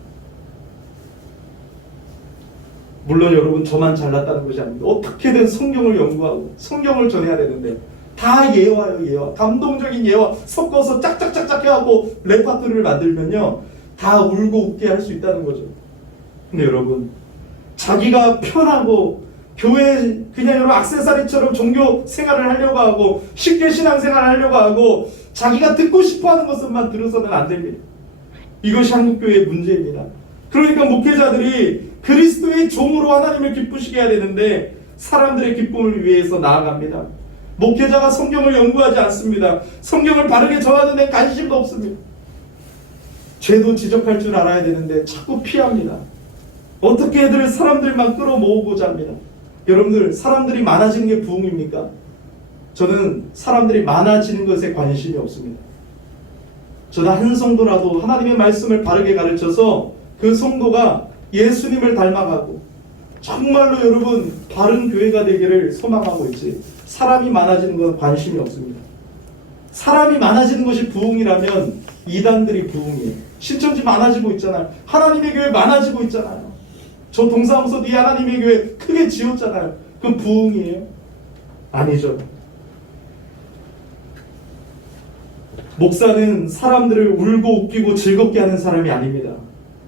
물론 여러분 저만 잘났다는 것이 아닙니다. 어떻게든 성경을 연구하고 성경을 전해야 되는데 다 예화요, 예화. 감동적인 예화 섞어서 짝짝짝짝 해하고 레파토리를 만들면요 다 울고 웃게 할 수 있다는 거죠. 근데 여러분 자기가 편하고 교회 그냥 여러분 액세서리처럼 종교 생활을 하려고 하고 쉽게 신앙생활을 하려고 하고 자기가 듣고 싶어하는 것만 들어서는 안 됩니다. 이것이 한국교회의 문제입니다. 그러니까 목회자들이 그리스도의 종으로 하나님을 기쁘시게 해야 되는데 사람들의 기쁨을 위해서 나아갑니다. 목회자가 성경을 연구하지 않습니다. 성경을 바르게 전하는 데 관심도 없습니다. 죄도 지적할 줄 알아야 되는데 자꾸 피합니다. 어떻게든 사람들만 끌어모으고자 합니다. 여러분들 사람들이 많아지는 게 부흥입니까? 저는 사람들이 많아지는 것에 관심이 없습니다. 저는 한 성도라도 하나님의 말씀을 바르게 가르쳐서 그 성도가 예수님을 닮아가고 정말로 여러분 바른 교회가 되기를 소망하고 있지 사람이 많아지는 건 관심이 없습니다. 사람이 많아지는 것이 부흥이라면 이단들이 부흥이에요. 신천지 많아지고 있잖아요. 하나님의 교회 많아지고 있잖아요. 저 동사무소 뒤에 하나님의 교회 크게 지었잖아요. 그건 부흥이에요. 아니죠. 목사는 사람들을 울고 웃기고 즐겁게 하는 사람이 아닙니다.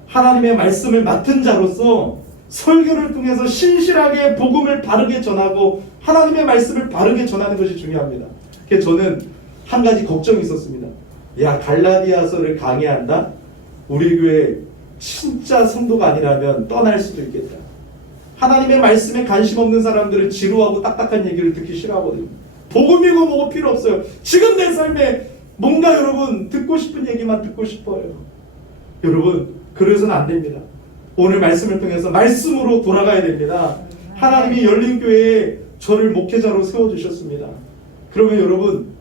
하나님의 말씀을 맡은 자로서 설교를 통해서 신실하게 복음을 바르게 전하고 하나님의 말씀을 바르게 전하는 것이 중요합니다. 그래서 저는 한 가지 걱정이 있었습니다. 야, 갈라디아서를 강의한다? 우리 교회 진짜 성도가 아니라면 떠날 수도 있겠다. 하나님의 말씀에 관심 없는 사람들은 지루하고 딱딱한 얘기를 듣기 싫어하거든요. 복음이고 뭐고 필요 없어요. 지금 내 삶에 뭔가 여러분 듣고 싶은 얘기만 듣고 싶어요. 여러분 그래서는 안 됩니다. 오늘 말씀을 통해서 말씀으로 돌아가야 됩니다. 하나님이 열린교회에 저를 목회자로 세워주셨습니다. 그러면 여러분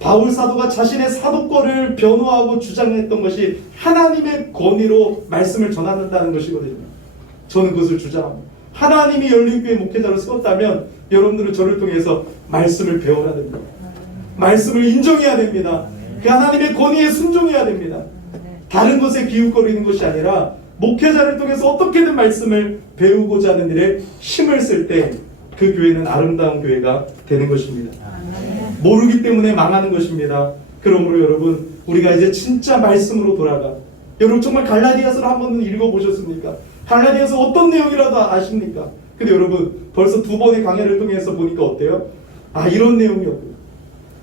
바울 사도가 자신의 사도권을 변호하고 주장했던 것이 하나님의 권위로 말씀을 전한다는 것이거든요. 저는 그것을 주장합니다. 하나님이 열린교회 목회자로 세웠다면 여러분들은 저를 통해서 말씀을 배워야 됩니다. 말씀을 인정해야 됩니다. 그 하나님의 권위에 순종해야 됩니다. 다른 것에 기웃거리는 것이 아니라 목회자를 통해서 어떻게든 말씀을 배우고자 하는 일에 힘을 쓸 때 그 교회는 아름다운 교회가 되는 것입니다. 모르기 때문에 망하는 것입니다. 그러므로 여러분 우리가 이제 진짜 말씀으로 돌아가. 여러분 정말 갈라디아서를 한 번은 읽어보셨습니까? 갈라디아서 어떤 내용이라도 아십니까? 근데 여러분 벌써 2번의 강해를 통해서 보니까 어때요? 아, 이런 내용이었구나.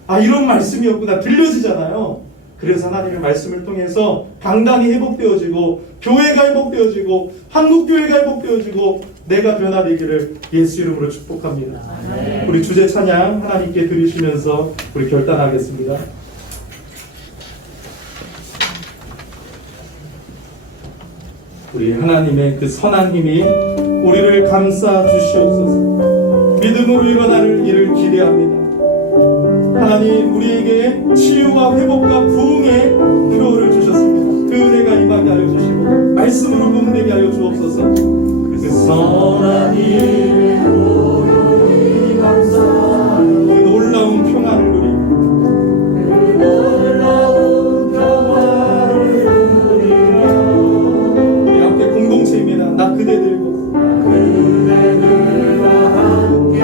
아, 이런 말씀이었구나. 들려지잖아요. 그래서 하나님의 말씀을 통해서 강단이 회복되어지고 교회가 회복되어지고 한국교회가 회복되어지고 내가 변화되기를 예수 이름으로 축복합니다. 우리 주제 찬양 하나님께 드리시면서 우리 결단하겠습니다. 우리 하나님의 그 선한 힘이 우리를 감싸 주시옵소서. 믿음으로 일어나는 일을 기대합니다. 하나님 우리에게 치유와 회복과 부흥의 표를 주셨습니다. 그 은혜가 임하게 하여 주시고 말씀으로 부흥되게 하여 주옵소서. 그 선한 힘에 우리 감사하며 그 놀라운 평안을 누리며 그 놀라운 평안을 누리며 우리 함께 공동체입니다. 나 그대들과 함께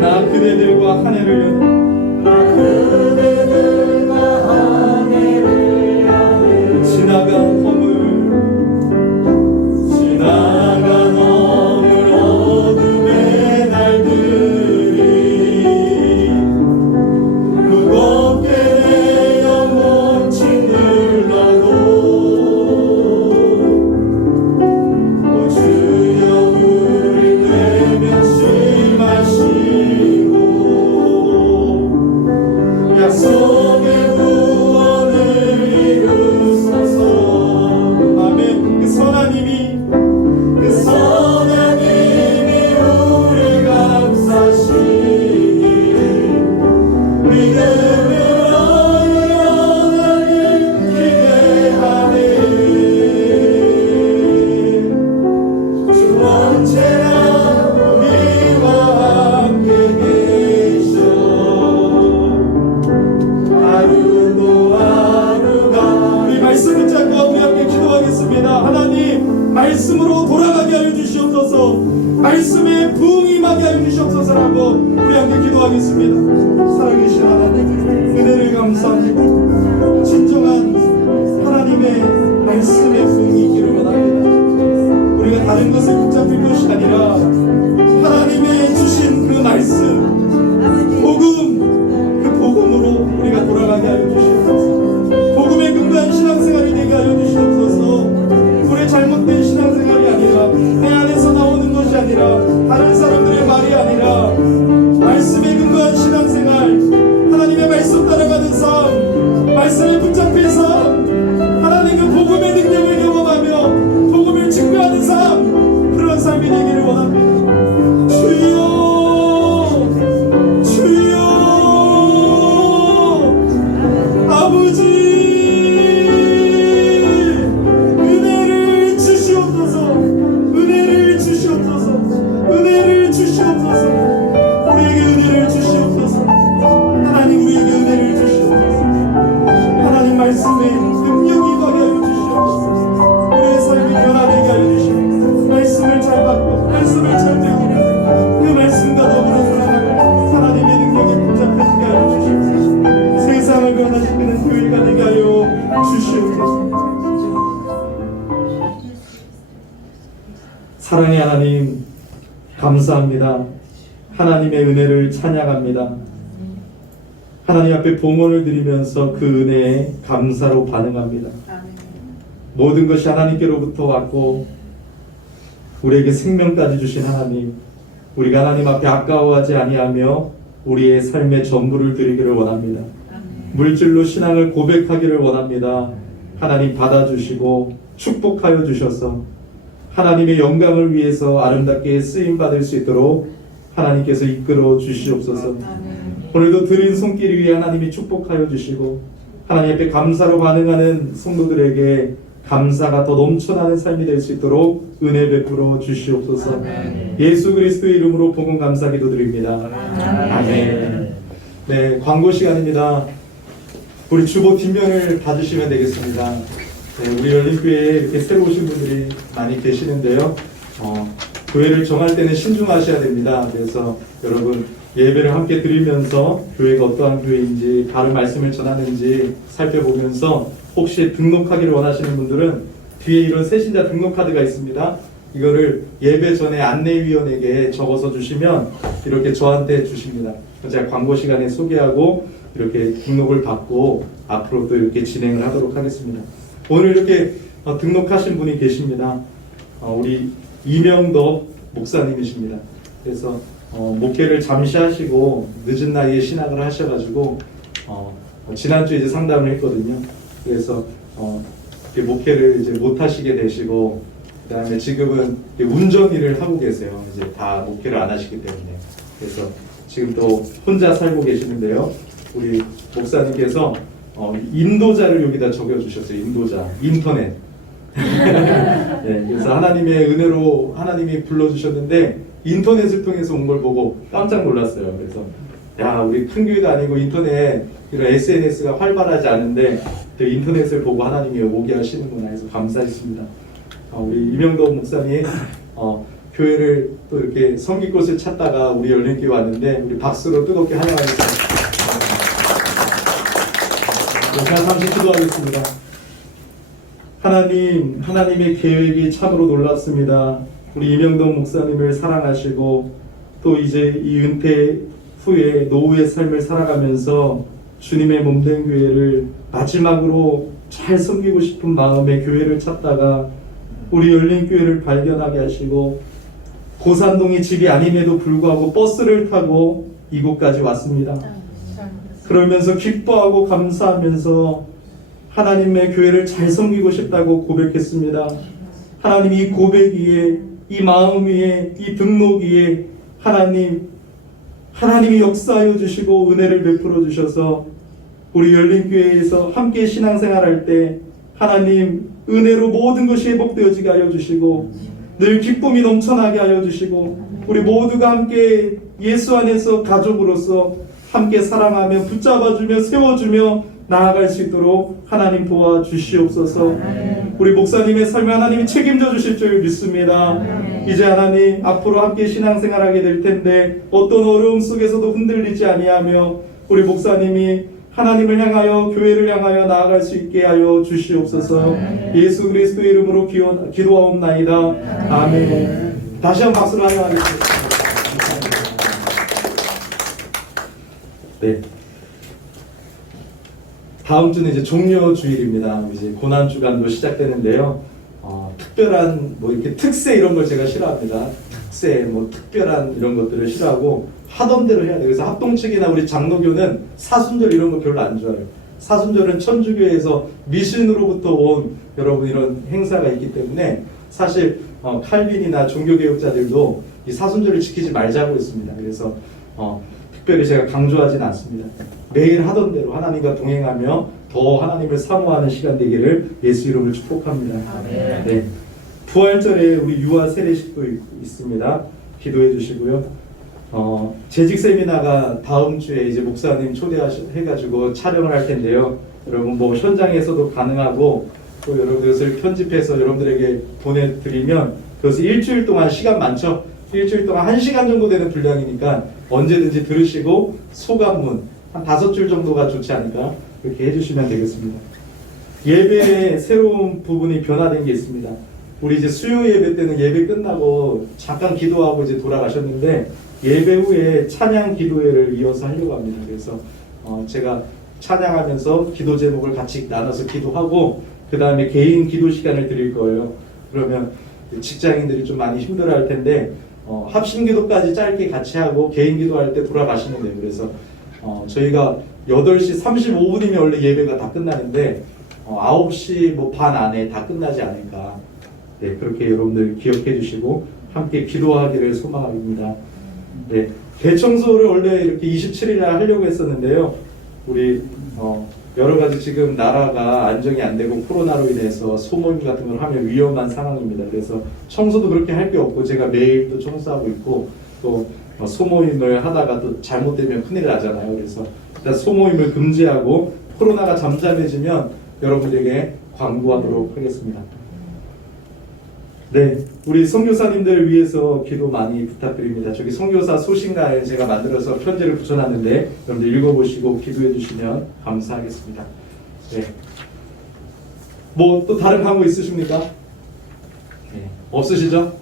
나 그대들과 한 해를 여는 나 그대들과 한 해를 여는 지나간 허물 어둠의 날들이 무겁게 내 영혼 짓눌러도 오 주여 우리 내면시 마시고 약속의 구원을 이루소서. 아멘. 그 선한 힘이 우리 감싸시니 믿음으로 영원히 기대하네. 주 언제나 우리와 함께 계셔. 하루도 하루가 우리 말씀 붙잡고 우리 함께 기도하겠습니다. 하나님 말씀으로 돌아가게 하여 주시옵소서. 말씀에 부흥이 임하게 하여 주시옵소서라고 우리 함께 기도하겠습니다. 살아계신 하나님 은혜를 감사합니다. 진정한 하나님의 말씀에 부흥이 있기를 원합니다. 우리가 다른 것을 붙잡을 것이 아니라 하나님의 주신 그 말씀 복음, 그 복음으로 우리가 돌아가게 하여 주시옵소서. 복음에 근거한 신앙생활이 되게 하여 주시옵소서. 우리의 잘못된 신앙생활이 아니라 내 안에서 나오는 것이 아니라 다른 사람들의 말이 아니라 말씀에 근거한 신앙생활, 하나님의 말씀 따라가는 삶, 말씀에 붙잡힌 삶, 하나님 그 복음의 능력을 경험하며 복음을 증거하는 삶, 그런 삶이 되기를 원합니다. 사랑의 하나님, 감사합니다. 하나님의 은혜를 찬양합니다. 하나님 앞에 봉헌을 드리면서 그 은혜에 감사로 반응합니다. 모든 것이 하나님께로부터 왔고 우리에게 생명까지 주신 하나님, 우리가 하나님 앞에 아까워하지 아니하며 우리의 삶의 전부를 드리기를 원합니다. 물질로 신앙을 고백하기를 원합니다. 하나님 받아주시고 축복하여 주셔서 하나님의 영광을 위해서 아름답게 쓰임받을 수 있도록 하나님께서 이끌어 주시옵소서. 오늘도 드린 손길 위에 하나님이 축복하여 주시고 하나님 앞에 감사로 반응하는 성도들에게 감사가 더 넘쳐나는 삶이 될 수 있도록 은혜 베풀어 주시옵소서. 예수 그리스도의 이름으로 복음 감사 기도드립니다. 아멘. 네, 광고 시간입니다. 우리 주보 뒷면을 봐주시면 되겠습니다. 네, 우리 열린교회에 이렇게 새로 오신 분들이 많이 계시는데요. 교회를 정할 때는 신중하셔야 됩니다. 그래서 여러분 예배를 함께 드리면서 교회가 어떠한 교회인지 바른 말씀을 전하는지 살펴보면서 혹시 등록하기를 원하시는 분들은 뒤에 이런 새신자 등록 카드가 있습니다. 이거를 예배 전에 안내위원에게 적어서 주시면 이렇게 저한테 주십니다. 제가 광고 시간에 소개하고 이렇게 등록을 받고 앞으로도 이렇게 진행을 하도록 하겠습니다. 오늘 이렇게 등록하신 분이 계십니다. 우리 이명덕 목사님이십니다. 그래서 목회를 잠시 하시고 늦은 나이에 신학을 하셔가지고 지난주에 이제 상담을 했거든요. 그래서 목회를 이제 못 하시게 되시고 그다음에 지금은 운전 일을 하고 계세요. 이제 다 목회를 안 하시기 때문에. 그래서 지금 또 혼자 살고 계시는데요. 우리 목사님께서 인도자를 여기다 적어주셨어요. 인도자, 인터넷. 네, 그래서 하나님의 은혜로 하나님이 불러주셨는데 인터넷을 통해서 온 걸 보고 깜짝 놀랐어요. 그래서 야, 우리 큰 교회도 아니고 인터넷 이런 SNS가 활발하지 않은데 또 인터넷을 보고 하나님이 오게 하시는구나 해서 감사했습니다. 우리 이명덕 목사님 교회를 또 이렇게 섬길 곳을 찾다가 우리 열린교회 왔는데 우리 박수로 뜨겁게 환영하겠습니다. 제가 잠시 기도하겠습니다. 하나님, 하나님의 계획이 참으로 놀랍습니다. 우리 이명덕 목사님을 사랑하시고 또 이제 이 은퇴 후에 노후의 삶을 살아가면서 주님의 몸된 교회를 마지막으로 잘 섬기고 싶은 마음에 교회를 찾다가 우리 열린교회를 발견하게 하시고 고산동이 집이 아님에도 불구하고 버스를 타고 이곳까지 왔습니다. 그러면서 기뻐하고 감사하면서 하나님의 교회를 잘 섬기고 싶다고 고백했습니다. 하나님 이 고백 위에 이 마음 위에 이 등록 위에 하나님이 역사하여 주시고 은혜를 베풀어 주셔서 우리 열린교회에서 함께 신앙생활할 때 하나님 은혜로 모든 것이 회복되어지게 하여 주시고 늘 기쁨이 넘쳐나게 하여 주시고 우리 모두가 함께 예수 안에서 가족으로서 함께 사랑하며 붙잡아주며 세워주며 나아갈 수 있도록 하나님 도와주시옵소서. 우리 목사님의 삶에 하나님이 책임져 주실 줄 믿습니다. 이제 하나님 앞으로 함께 신앙생활하게 될 텐데 어떤 어려움 속에서도 흔들리지 아니하며 우리 목사님이 하나님을 향하여 교회를 향하여 나아갈 수 있게 하여 주시옵소서. 예수 그리스도의 이름으로 기도하옵나이다. 아멘. 다시 한번 박수로 환영하겠습니다. 네. 다음 주는 이제 종료주일입니다. 이제 고난주간도 시작되는데요. 특별한 이렇게 특세 이런 걸 제가 싫어합니다. 특세 특별한 이런 것들을 싫어하고 하던 대로 해야 돼요. 그래서 합동측이나 우리 장로교는 사순절 이런 거 별로 안 좋아해요. 사순절은 천주교에서 미신으로부터 온 여러분 이런 행사가 있기 때문에 사실 칼빈이나 종교개혁자들도 이 사순절을 지키지 말자고 했습니다. 그래서 특별히 제가 강조하진 않습니다. 매일 하던 대로 하나님과 동행하며 더 하나님을 사모하는 시간 되기를 예수 이름으로 축복합니다. 네. 부활절에 우리 유아 세례식도 있습니다. 기도해 주시고요. 재직 세미나가 다음 주에 이제 목사님 초대해가지고 촬영을 할 텐데요. 여러분 현장에서도 가능하고 또 여러분 그것을 편집해서 여러분들에게 보내드리면 그것을 일주일 동안 시간 많죠? 일주일 동안 1시간 정도 되는 분량이니까 언제든지 들으시고 소감문 한 5줄 정도가 좋지 않을까 그렇게 해주시면 되겠습니다. 예배의 새로운 부분이 변화된 게 있습니다. 우리 이제 수요 예배 때는 예배 끝나고 잠깐 기도하고 이제 돌아가셨는데 예배 후에 찬양 기도회를 이어서 하려고 합니다. 그래서 제가 찬양하면서 기도 제목을 같이 나눠서 기도하고 그 다음에 개인 기도 시간을 드릴 거예요. 그러면 직장인들이 좀 많이 힘들어할 텐데 합심 기도까지 짧게 같이 하고 개인 기도할 때 돌아가시면 돼요. 그래서 저희가 8시 35분이면 원래 예배가 다 끝나는데 9시 뭐 반 안에 다 끝나지 않을까. 네, 그렇게 여러분들 기억해 주시고 함께 기도하기를 소망합니다. 네, 대청소를 원래 이렇게 27일 날 하려고 했었는데요. 우리 여러 가지 지금 나라가 안정이 안 되고 코로나로 인해서 소모임 같은 걸 하면 위험한 상황입니다. 그래서 청소도 그렇게 할 게 없고 제가 매일 또 청소하고 있고 또 소모임을 하다가 또 잘못되면 큰일 나잖아요. 그래서 일단 소모임을 금지하고 코로나가 잠잠해지면 여러분들에게 광고하도록 하겠습니다. 네, 우리 선교사님들 위해서 기도 많이 부탁드립니다. 저기 선교사 소신가에 제가 만들어서 편지를 붙여놨는데 여러분들 읽어보시고 기도해 주시면 감사하겠습니다. 네, 뭐 또 다른 광고 있으십니까? 네, 없으시죠?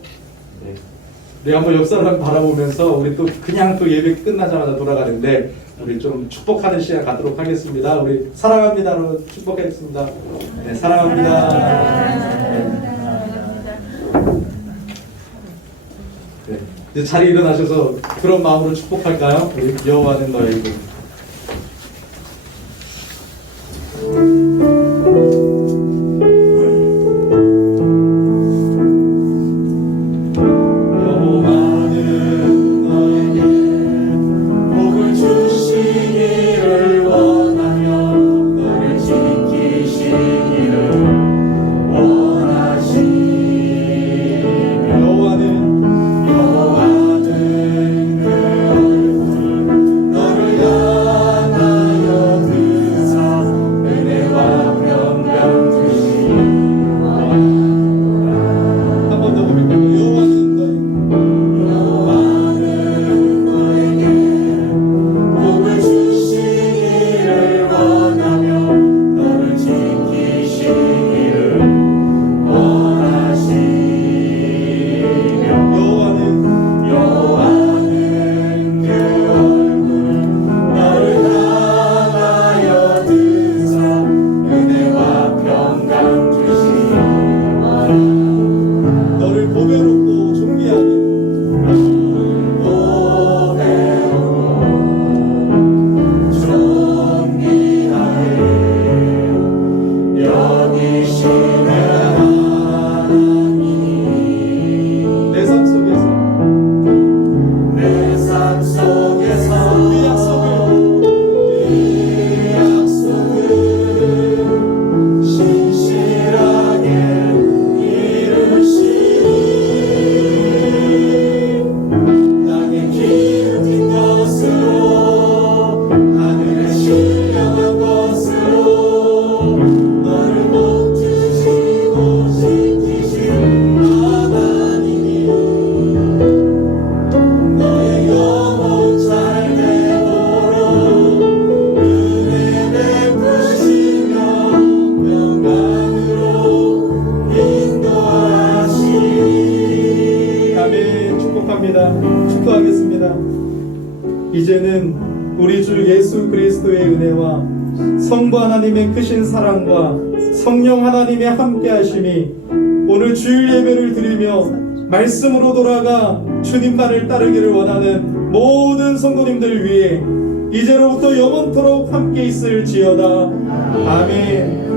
네, 네, 한번 옆 사람 바라보면서 우리 또 그냥 또 예배 끝나자마자 돌아가는데 우리 좀 축복하는 시간 갖도록 하겠습니다. 우리 사랑합니다로 축복하겠습니다. 네, 사랑합니다. 네, 이제 자리 일어나셔서 그런 마음으로 축복할까요? 우리 여호와는 너의 이름. 축도하겠습니다. 이제는 우리 주 예수 그리스도의 은혜와 성부 하나님의 크신 사랑과 성령 하나님의 함께하심이 오늘 주일 예배를 드리며 말씀으로 돌아가 주님만을 따르기를 원하는 모든 성도님들 위해 이제로부터 영원토록 함께 있을지어다. 아멘.